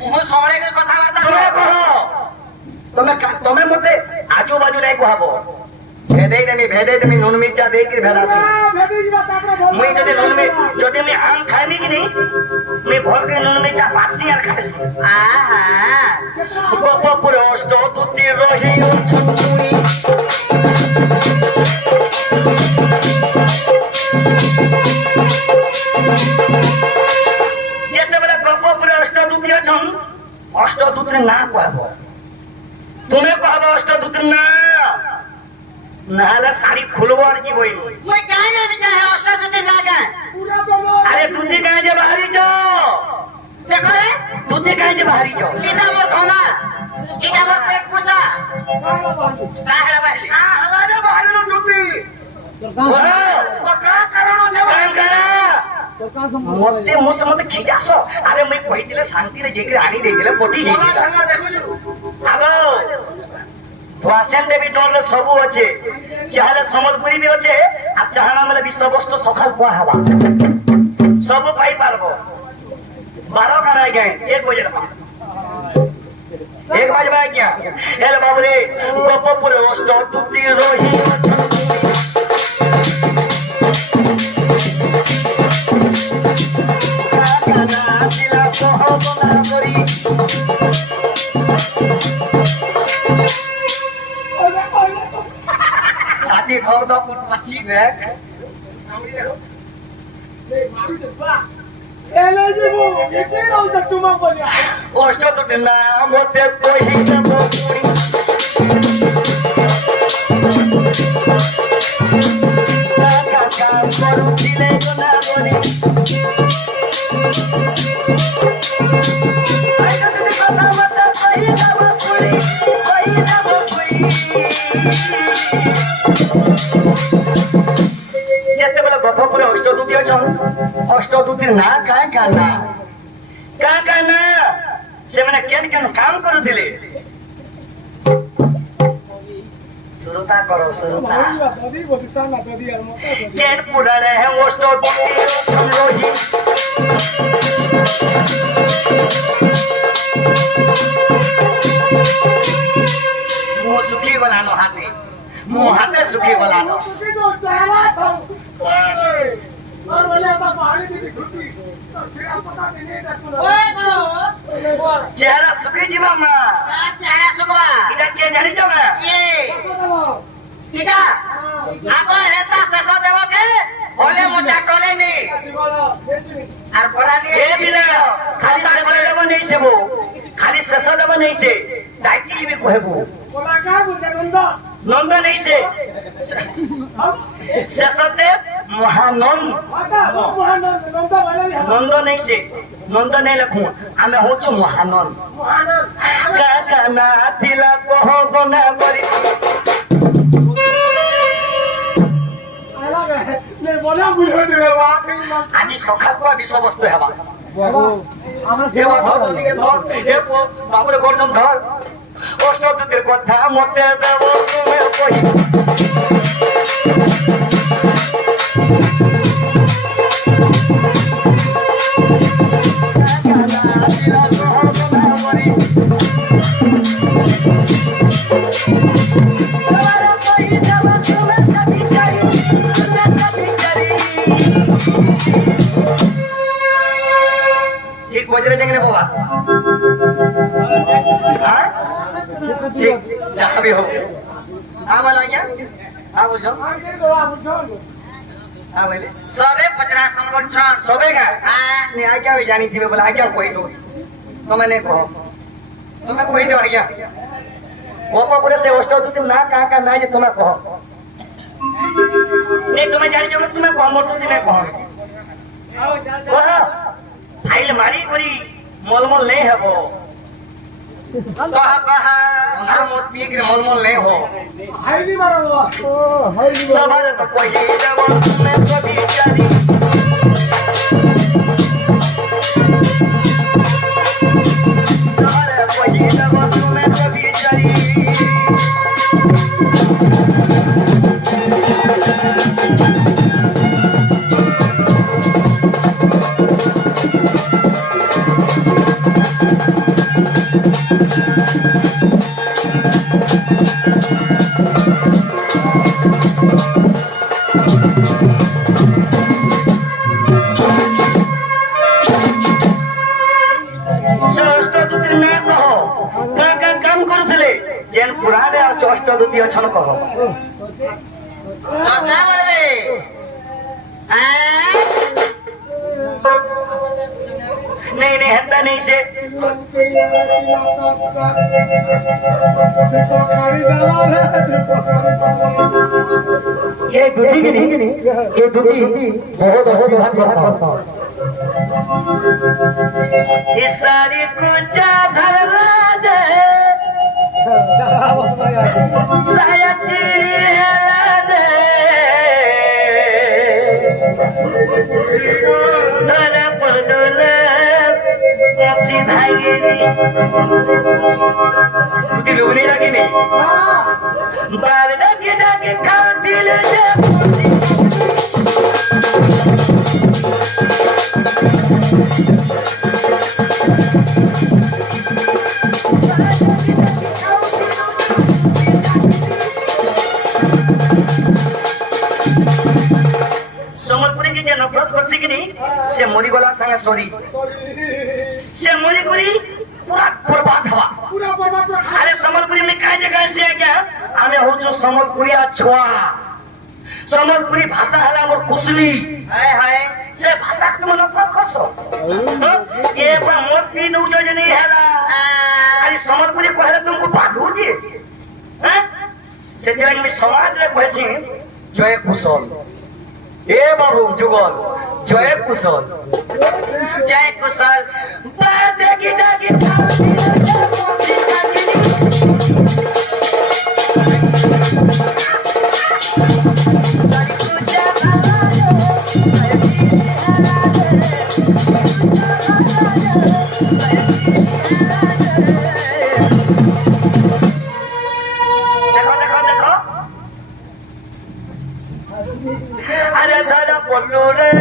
ମୁଁ ସବୁବେଳେ କଥାବାର୍ତ୍ତା ତମେ କହ ତମେ ମତେ ଆଜୁ ବାଜୁ ନାଇଁ କହବ ଭେଦେଇ ଦେମି নুন মির্চা ଦେଇକି ଭେଦାସି ভেদি দিবা তারপরে বল মুই যদি আমি আম খাইমি কি নেই মুই ভরকে নুন মির্চা পাসি আর খাইছি আহা গোপপুর অষ্ট ধুতি রহি অছন্তুনি যেতেবেলে গোপপুরে অষ্ট ধুতি অছন অষ্ট ধুতির না কহব তুমি কহব অষ্ট ধুতির না নাহলে শাড়ি খুলব আর কি বই মই কাহে জানি কাহে অষ্ট যদি না গায় পুরা বলো আরে ধুতি কাহে যে বাহারিছ দেখো রে ধুতি কাহে যে বাহারিছ এটা মোর ধনা এটা মোর পেট পোষা কালা বান্ধু কাহে বাহিলি আলারে বাহির দুতি মতে মতে খিজাস আরে মুই কইছিলে শান্তিরে যেকে আনি দেইছিলে পটি যাইছিলা আগো ওয়াসেন দেবী তোর সবু আছে চাহলে সম্বলপুরি বি আছে আর চাহনা মানে বিশ্ববস্তু সকাল কুয়া হবা সব পাই পারবো 12 খানা আগে 1 বজে না 1 বাজে আগে এলে বাবুরে গোপপুরে অষ্ট দুতি রহি ছাতি ঘর দাও পাচ্ছি দেখ এলে যাব এতে নাও তা তোমা বলিয়া অষ্ট দুটি না মতে কহি দেব করুছিলে না বলি কথা মতো কহি দেব কহি দেব যেতেবেলে গোপপুরে অষ্টদূতি অছন অষ্টদূতির না কায় কানা সেমানে কেন কেন কাম করুଥିଲେ সুরতা করো সুরতা দাদি বলিতা না দাদি আর মত দাদি কেন পুরারে হে অষ্টদূতি অছন রহি মুহ শুকি গলানো হাতে মুহ হাতে শুকি গলানো তুমি তো চালা থাও আর বলে তা পানি দিদি খুঁটি সেটা পতা দিনে দেখো ওই গো চেহারা শুকি যাবা মা চাহে সুকবা এটা কে জানিছ না ইয়ে এটা আগো হেতা শেষ দেব কে বলে মুটা টলে নি আর বলা নি এ বিনা খালি শেষ দেব নেই সেবো খালি শেষ দেব নেই সে দায়িত্ব লিবি কহেবো বলা কা বুঝে নন্দ নন্দ নেই সে শেষতে মহানন্দ আটা মহানন্দ নন্দ বলে নন্দ নেই সে নন্দ নেই লেখু আমি হচ্ছু মহানন্দ মহানন্দ কাকা না দিলা কহব না করি আলাগে নে বলা বুঝছে বাবা আজি সকাল কোয়া বিষয়বস্তু হেবা বাবু আমরা হে ধর দিকে ধর হে বাবুরে গর্জন ধর অষ্টদূতের কথা মতে দেব তুমি কই ঠিক বজরে দেখলে বাবা হ্যাঁ ঠিক যাহা भी हो हाँ बोला क्या हाँ बोलो हाँ बोले सबे पचरा संगठन सबे का हाँ नहीं आज्ञा भी जानी थी बोला आज्ञा कोई दो तो मैंने कहो तुम्हें कोई दो आज्ञा वो पूरे से होस्टल तो तुम ना कहाँ का ना जो तुम्हें कहो नहीं तुम्हें जानी जो तुम्हें कहो मोर तो तुम्हें कहो कहो फाइल मारी कोई मोलमोल नहीं है वो कहा कहा ना मोत पी के मोलमोल नहीं हो हाईली मारो सबर तो कोई जब मैं कभी जानी सबर कोई जब मैं कभी जानी अष्टदूती अछन कह सदा बोलबे नहीं नहीं हत्ता नहीं से ये दूती की नहीं ये दूती बहुत असुविधा का सब इस सारी कुचा भरला दे saya ciri ada dana perdana kasih daging putih luni lagi nih bar daging kau dilanya से मोरी गला संगे सॉरी से मोरी कोरी पूरा बर्बाद हवा अरे समलपुरी में कई जगह से है क्या हमें हो जो समलपुरी छुआ समलपुरी भाषा है हमर कुसली हाय हाय से भाषा के तुम नफरत करसो ये पर मोत पी दउ जो नहीं है अरे समलपुरी कहले तुमको बाधू जी हैं से दिला में समाज रे कहसी जय कुशल ए बाबू जुगल जय कुशल जय कुशल देखी देखी देखो देखो देखो अरे दादा बोलो रे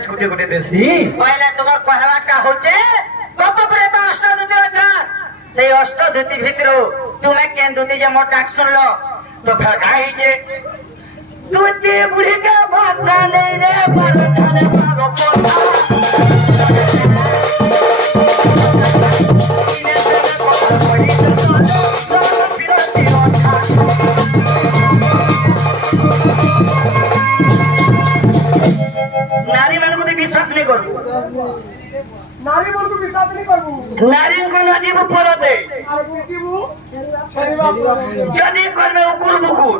छुटे गुटे देसी पहले तुम्हार कहवाटा होचे कप परे तो अष्टदूती अछन से अष्टदूती भितरो तुमे केन दूती जे मोर डाक सुनलो तो फिर काहे जे दूती बुढ़ी का भाषा नहीं रे पर थाने पारो कोठा इने से को पड़ी तो नारी ମାନଙ୍କୁ ବିଶ୍ୱାସ नहीं करू नारी मन को विश्वास नहीं करबू नारी को न जीव परते আর বুকিবু ছড়িবা যদি করবে উকুর বুকুর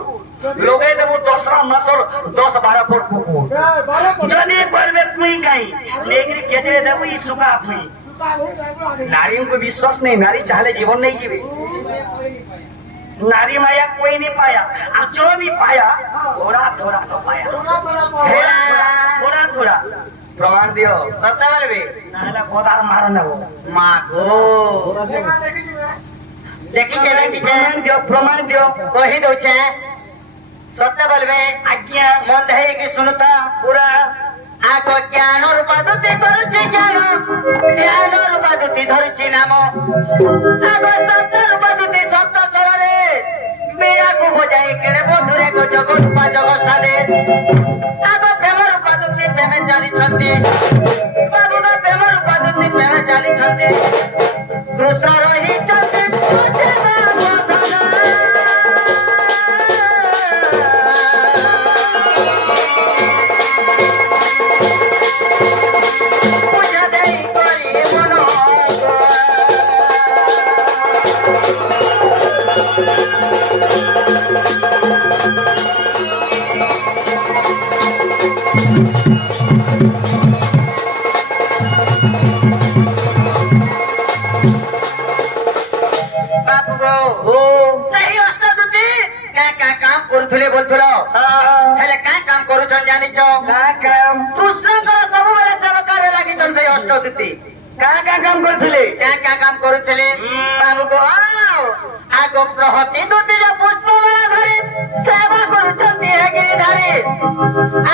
লগাই দেব 10 মাসর 10-12 ফুট কুকুর বারে পড়ে যদি করবে তুই কাই लेकिन কেটে দেব ই সুকা তুই সুতা হই যাইবো আগে नारी को विश्वास नहीं नारी चाहले जीवन नहीं जीवे नारी माया कोई नहीं पाया अब जो भी पाया थोड़ा थोड़ा तो पाया তোরা তোরা थोड़ा थोड़ा प्रमाण दियो সত্য বলবি নাহলে কোদার মার নেব মা গো দেখা দেখি দিবে দেখিছে দেখিছে प्रमाण दियो কহি দউছে সত্য বলবে आज्ञा মন দেই শুনুত पूरा আগ জ্ঞান রূপাদুতি করছে জ্ঞান জ্ঞান রূপাদুতি ধরছি নাম আগ সত্য রূপাদুতি সত্য স্বরে বীণাକୁ বজাই কেড়ে মধুরে গো জগৎ পা জগৎ সাদে আগ প্রেম রূপাদুতি প্রেমে চালিছন্তি বাবু গো প্রেম রূপাদুতি প্রেমে চালিছন্তি কৃষ্ণ রহিছন্তি পূজা দেই করি মন বাপু গো ओ ସେହି ଅଷ୍ଟଦୂତି କାଁ କାମ କରୁଥିଲେ ବୋଲୁଥିଲ ହେଲେ କାଁ କାମ କରୁଛନ୍ ଜାଣିଛ का काम କୃଷ୍ଣଙ୍କର ସବୁବେଳେ ସେବକାରେ ଲାଗିଛନ୍ ସେଇ ଅଷ୍ଟଦୂତି का काम करथिले କାଁ କାମ କରୁଥିଲେ ବାବୁ ଗୋ ଆଗ ପ୍ରହତି ଦୂତି ଯେ ପୁଷ୍ପମାଳା ଧରି ସେବା କରୁଛନ୍ତି ହେ ଗିରିଧାରୀ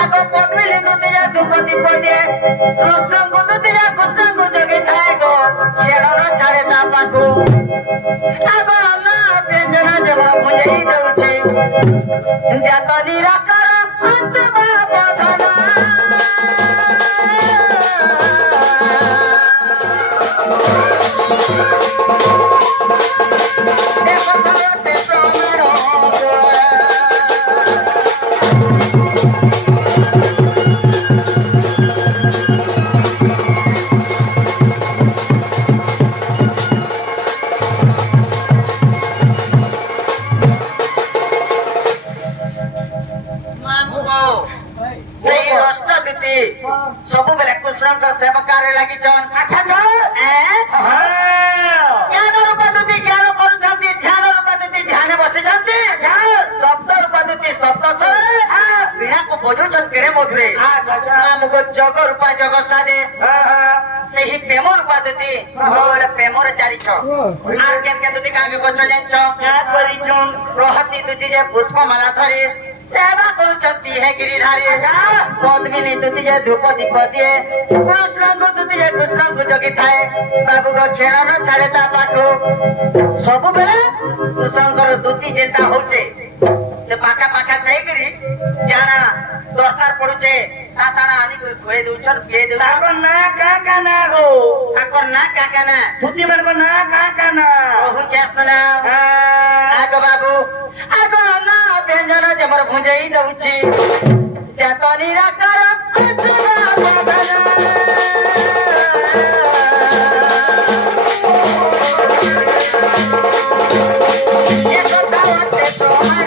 ଆଗ ପଦ୍ମିନୀ ଦୂତି ଯେ ଧୂପ ଦୀପ ଦିଏ କୃଷ୍ଣଙ୍କୁ ଦୂତି ଯେ କୃଷ୍ଣଙ୍କୁ ଜଗିଥାଏ ଗୋ ଖେଳର ଛାଡେ ତା ପାଖୁ ଆଗ ଅନ୍ନ ବ୍ୟଞ୍ଜନ ଜଳ ବୁଝେଇ ଦଉଛି ଜାତ ନିରାକାର ଅଞ୍ଚବା ବଧନ ଦେବତାରଟେ ପ୍ରମାଣ ସେଇ ଅଷ୍ଟଦୂତି ସବୁବେଳେ କୃଷ୍ଣଙ୍କ ସେବକାରେ ଲାଗିଛନ୍ ଆଚ୍ଛା ଜ୍ଞାନ ରୂପାଦୂତି ଜ୍ଞାନ କରୁଛନ୍ତି ଧ୍ୟାନ ରୂପାଦୂତି ଧ୍ୟାନ ବସିଛନ୍ତି ଶବ୍ଦ ରୂପାଦୂତି ଶବ୍ଦ ସ୍ୱରରେ ବୀଣାକୁ ବଜଉଛନ୍ କେଡ଼େ ମଧୁରେ ଆମକୁ ଜଗ ରୂପା ଜଗ ସାଦେ ସେହି ପ୍ରେମ ରୂପାଦୂତି ସବୁବେଳେ ପ୍ରେମରେ ଚାଲିଛ আর কেন কেন দুটি কাকে করছ জানিছ क्या करिछन প্রহতি দুটি যে পুষ্পমালা ধরে সেবা করুছন্তি হে গিরিধারী পদ্মিনী দুটি যে ধূপ দীপ দিয়ে কৃষ্ণଙ୍କୁ দুটি যে কৃষ্ণଙ୍କୁ জগিଥାଏ বাবুଙ୍କ ଖେଳନ ଛାଡେ ତା ପାଖୁ ସବୁବେଳେ କୃଷ୍ଣଙ୍କର ଦୁତି ଯେନ୍ତା ହଉଛେ ସେ ପାଖା ପାଖା ଯାଇକରି ଜାଣା ଦରକାର ପଡୁଛେ ତା ତାଣା ଆନିକରି ଖୁଏଇ ଦଉଛନ୍ ପିଏଇ ଦଉଛନ୍ ताको ना का ना गो ତାଙ୍କର ନା କାକା ନା धुती मन को ना का ना କହୁଛେ ଶୁଣା ଆଗ ବାବୁ ଆଗ ନା ବ୍ୟଞ୍ଜନ ଯେ ମୋର ଭୁଞ୍ଜେଇ ଦଉଛି ଜାତ ନିରାକାର ଅସୁର ବଦନ। ଏ କଥା ଅଟେ ପ୍ରମାଣ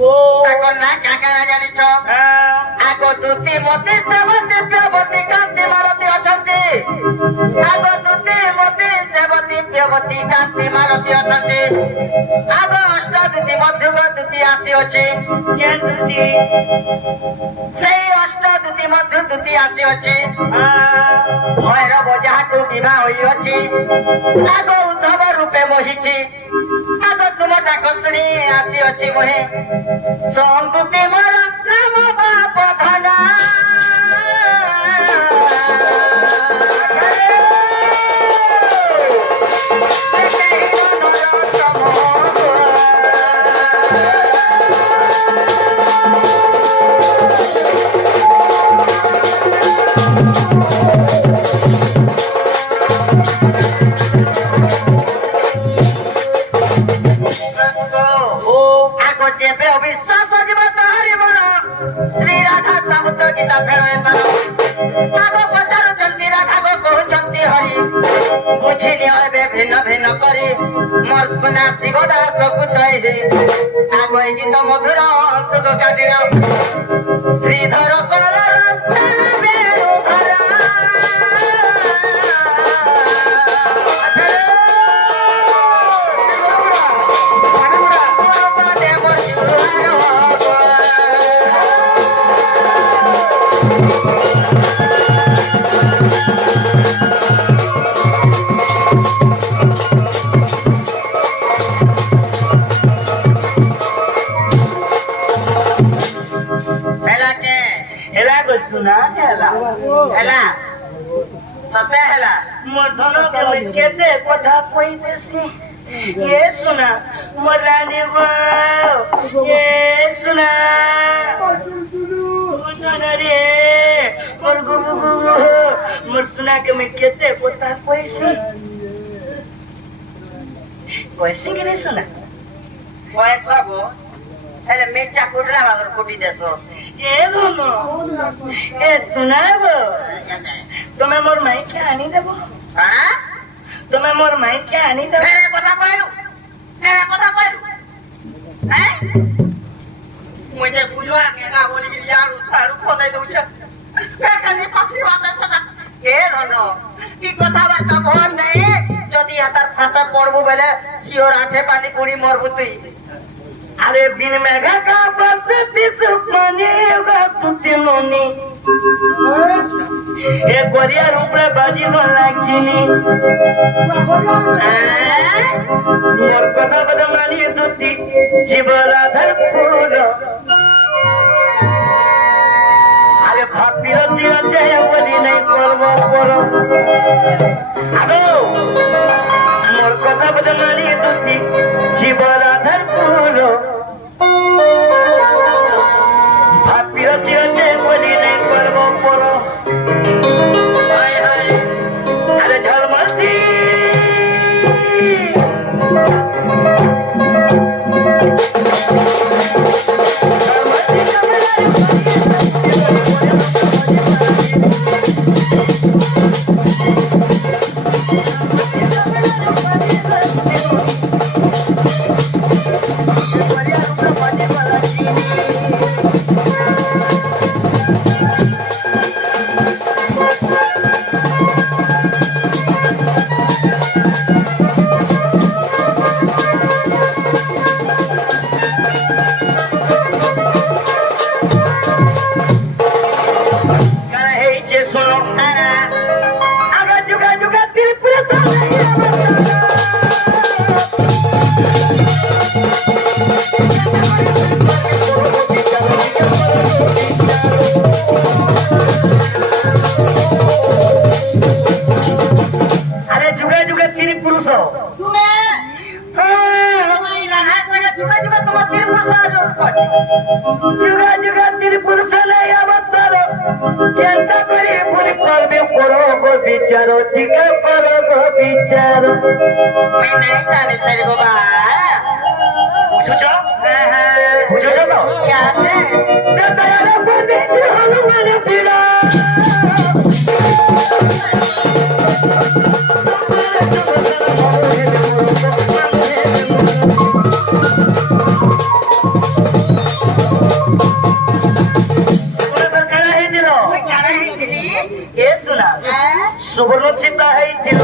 ओ ତାଙ୍କର ନା କାକା ନା ଜାଣିଛ ଆଗ ଦୁତି ମତି ସେବତୀ ପ୍ରିୟବତୀ କାନ୍ତି ମାଳତୀ ଅଛନ୍ତି ଆଗ ଦୁତି ମତି ସେବତୀ ପ୍ରିୟବତୀ କାନ୍ତି ମାଳତୀ ଅଛନ୍ତି ଆଗ ଅଷ୍ଟଦୂତି ମଧ୍ୟଗ ଦୁତି ଆସିଅଛି क्या धुती ସେଇ ଅଷ୍ଟଦୂତି ମଧ୍ୟ ଦୁତି ଆସିଅଛି ଭୈରବ ଯାହାକୁ ବିବାହ ହୋଇଅଛି ଆଗ ଉଦ୍ଧବ ରୂପେ ମୋହିଛି ଆଗ ତୁମ ଡାକ ଶୁଣି ଆସିଅଛି ମୋହେ ସନ୍ତୁତି ମୋର ନାମ ବାପ ଧନ ବୁଝିଲି ଏବେ ଭିନ୍ନ ଭିନ୍ନ କରି ମୋର ସୁନା ଶିବ ଦାସକୁ ତୈରି ଆଗ ଗୀତ ମଧୁର ସୁଖ କାଟିଲ ଶ୍ରୀଧର କଲର ବେଣୁ ଘର सुना हेला ହେଲା ସତେ ହେଲା मोर धनो के मैं केते कोठा कोई देसी ये सुना मोर रानी वो ये सुना सुना रे मोर गुबु गुबु मोर सुना के मैं केते कोठा कोई सी के नहीं सुना ପଇସାକୁ ହେଲେ ମିର୍ଚା କୁଟଲା ବାଗର କୁଟି ଦେସ ये दोनो ए सुनाबो तुम्हें मोर माई के आनी देबो କାଣା तुम्हें मोर माई के आनी देबो ଫେରେ କଥା କହିଲୁ ହେଁ ମୁଇଁ ଯେ ବୁଝବା କେଗା ବୋଲିକି ୟାର ସାରୁ ଫସାଇ ଦଉଛେ ଫେର କାନି ଫସି ବାତ ସଦା ଏ ଧନ କି କଥାବାର୍ତ୍ତା ଭଲ ନାହିଁ ଯଦି ହାତାର ଭାଷା ପଢବୁ ବେଲେ ସିଓର ଆଠେ ପାଲି ପୁଣି ମରବୁ ତୁଇ अरे बिन मेघा का बसती सुपने होगा तुते मोनी ए गोरिया रूपरे बाजी मन लागिनी मोर कथा बद मानी दुती जीवरा धर फूल अरे भापीर दिया जय बोली नहीं करबो करो आगो मोर कथा बद मानी दुती जीवरा धर फूल भापीर दिया जय बोली नहीं करबो करो हाय हाय अरे झलमलती जुगा जुगा त्रिपुर से नहीं अवतारो केंता करी पुरी परबे करो गो विचारो टिका करो गो विचारो मैं नहीं जाने तेरे को बा बुझुछो हाँ बुझुछो तो याद है ते दयारे बने दी हनुमान पीड़ा सुवर्ण सीता है दिल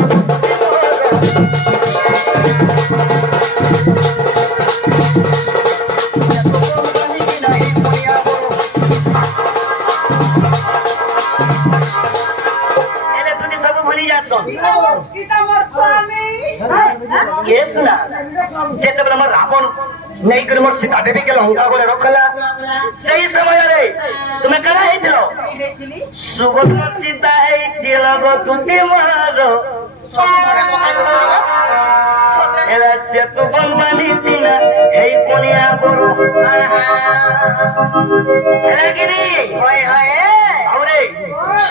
सब भूली जा ये सुना जेते बेला मोर रावण नहीं कर मोर सीता देवी के लंका को रखला सही समय रे तुम्हें करा है दिलो सुवर्ण सीता है दिल गो तुते मारो एरा से तू बनवानी तीना हे कोनिया बरो एरा गिरी होय होय आवरे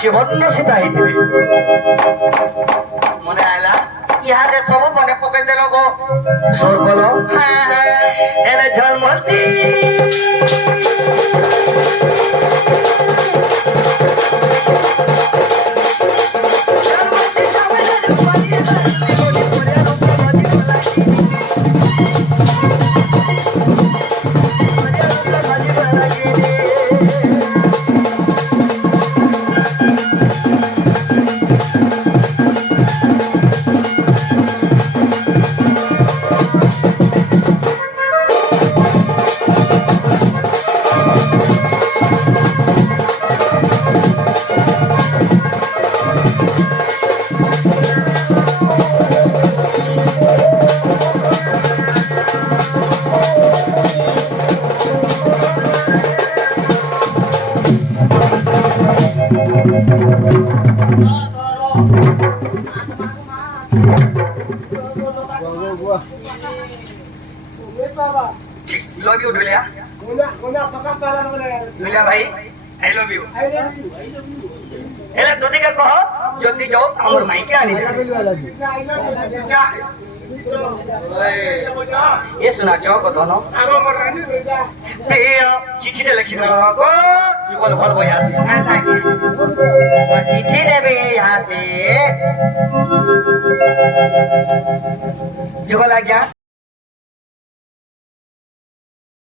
शिवन्न सीता है दिले मने आला इहादे सब मने पकड़ देलो गो सोर बोलो हाँ हाँ एरा झलमलती झलमलती বাবা লভ ইউ ঢুলিয়া কোনা সকাল পালা মানে ঢুলিয়া ভাই I love you I love you এলা তোদিকে কহ জলদি যাও আমার মাইকে আনি দে আই লাভ ইউ যা এ শোনা যাও কত ন আগো মর রানি যা এই চিঠিতে লিখি দাও গো কি বল বল বই আসি চিঠি দেবে হাতে যুগল আজ্ঞা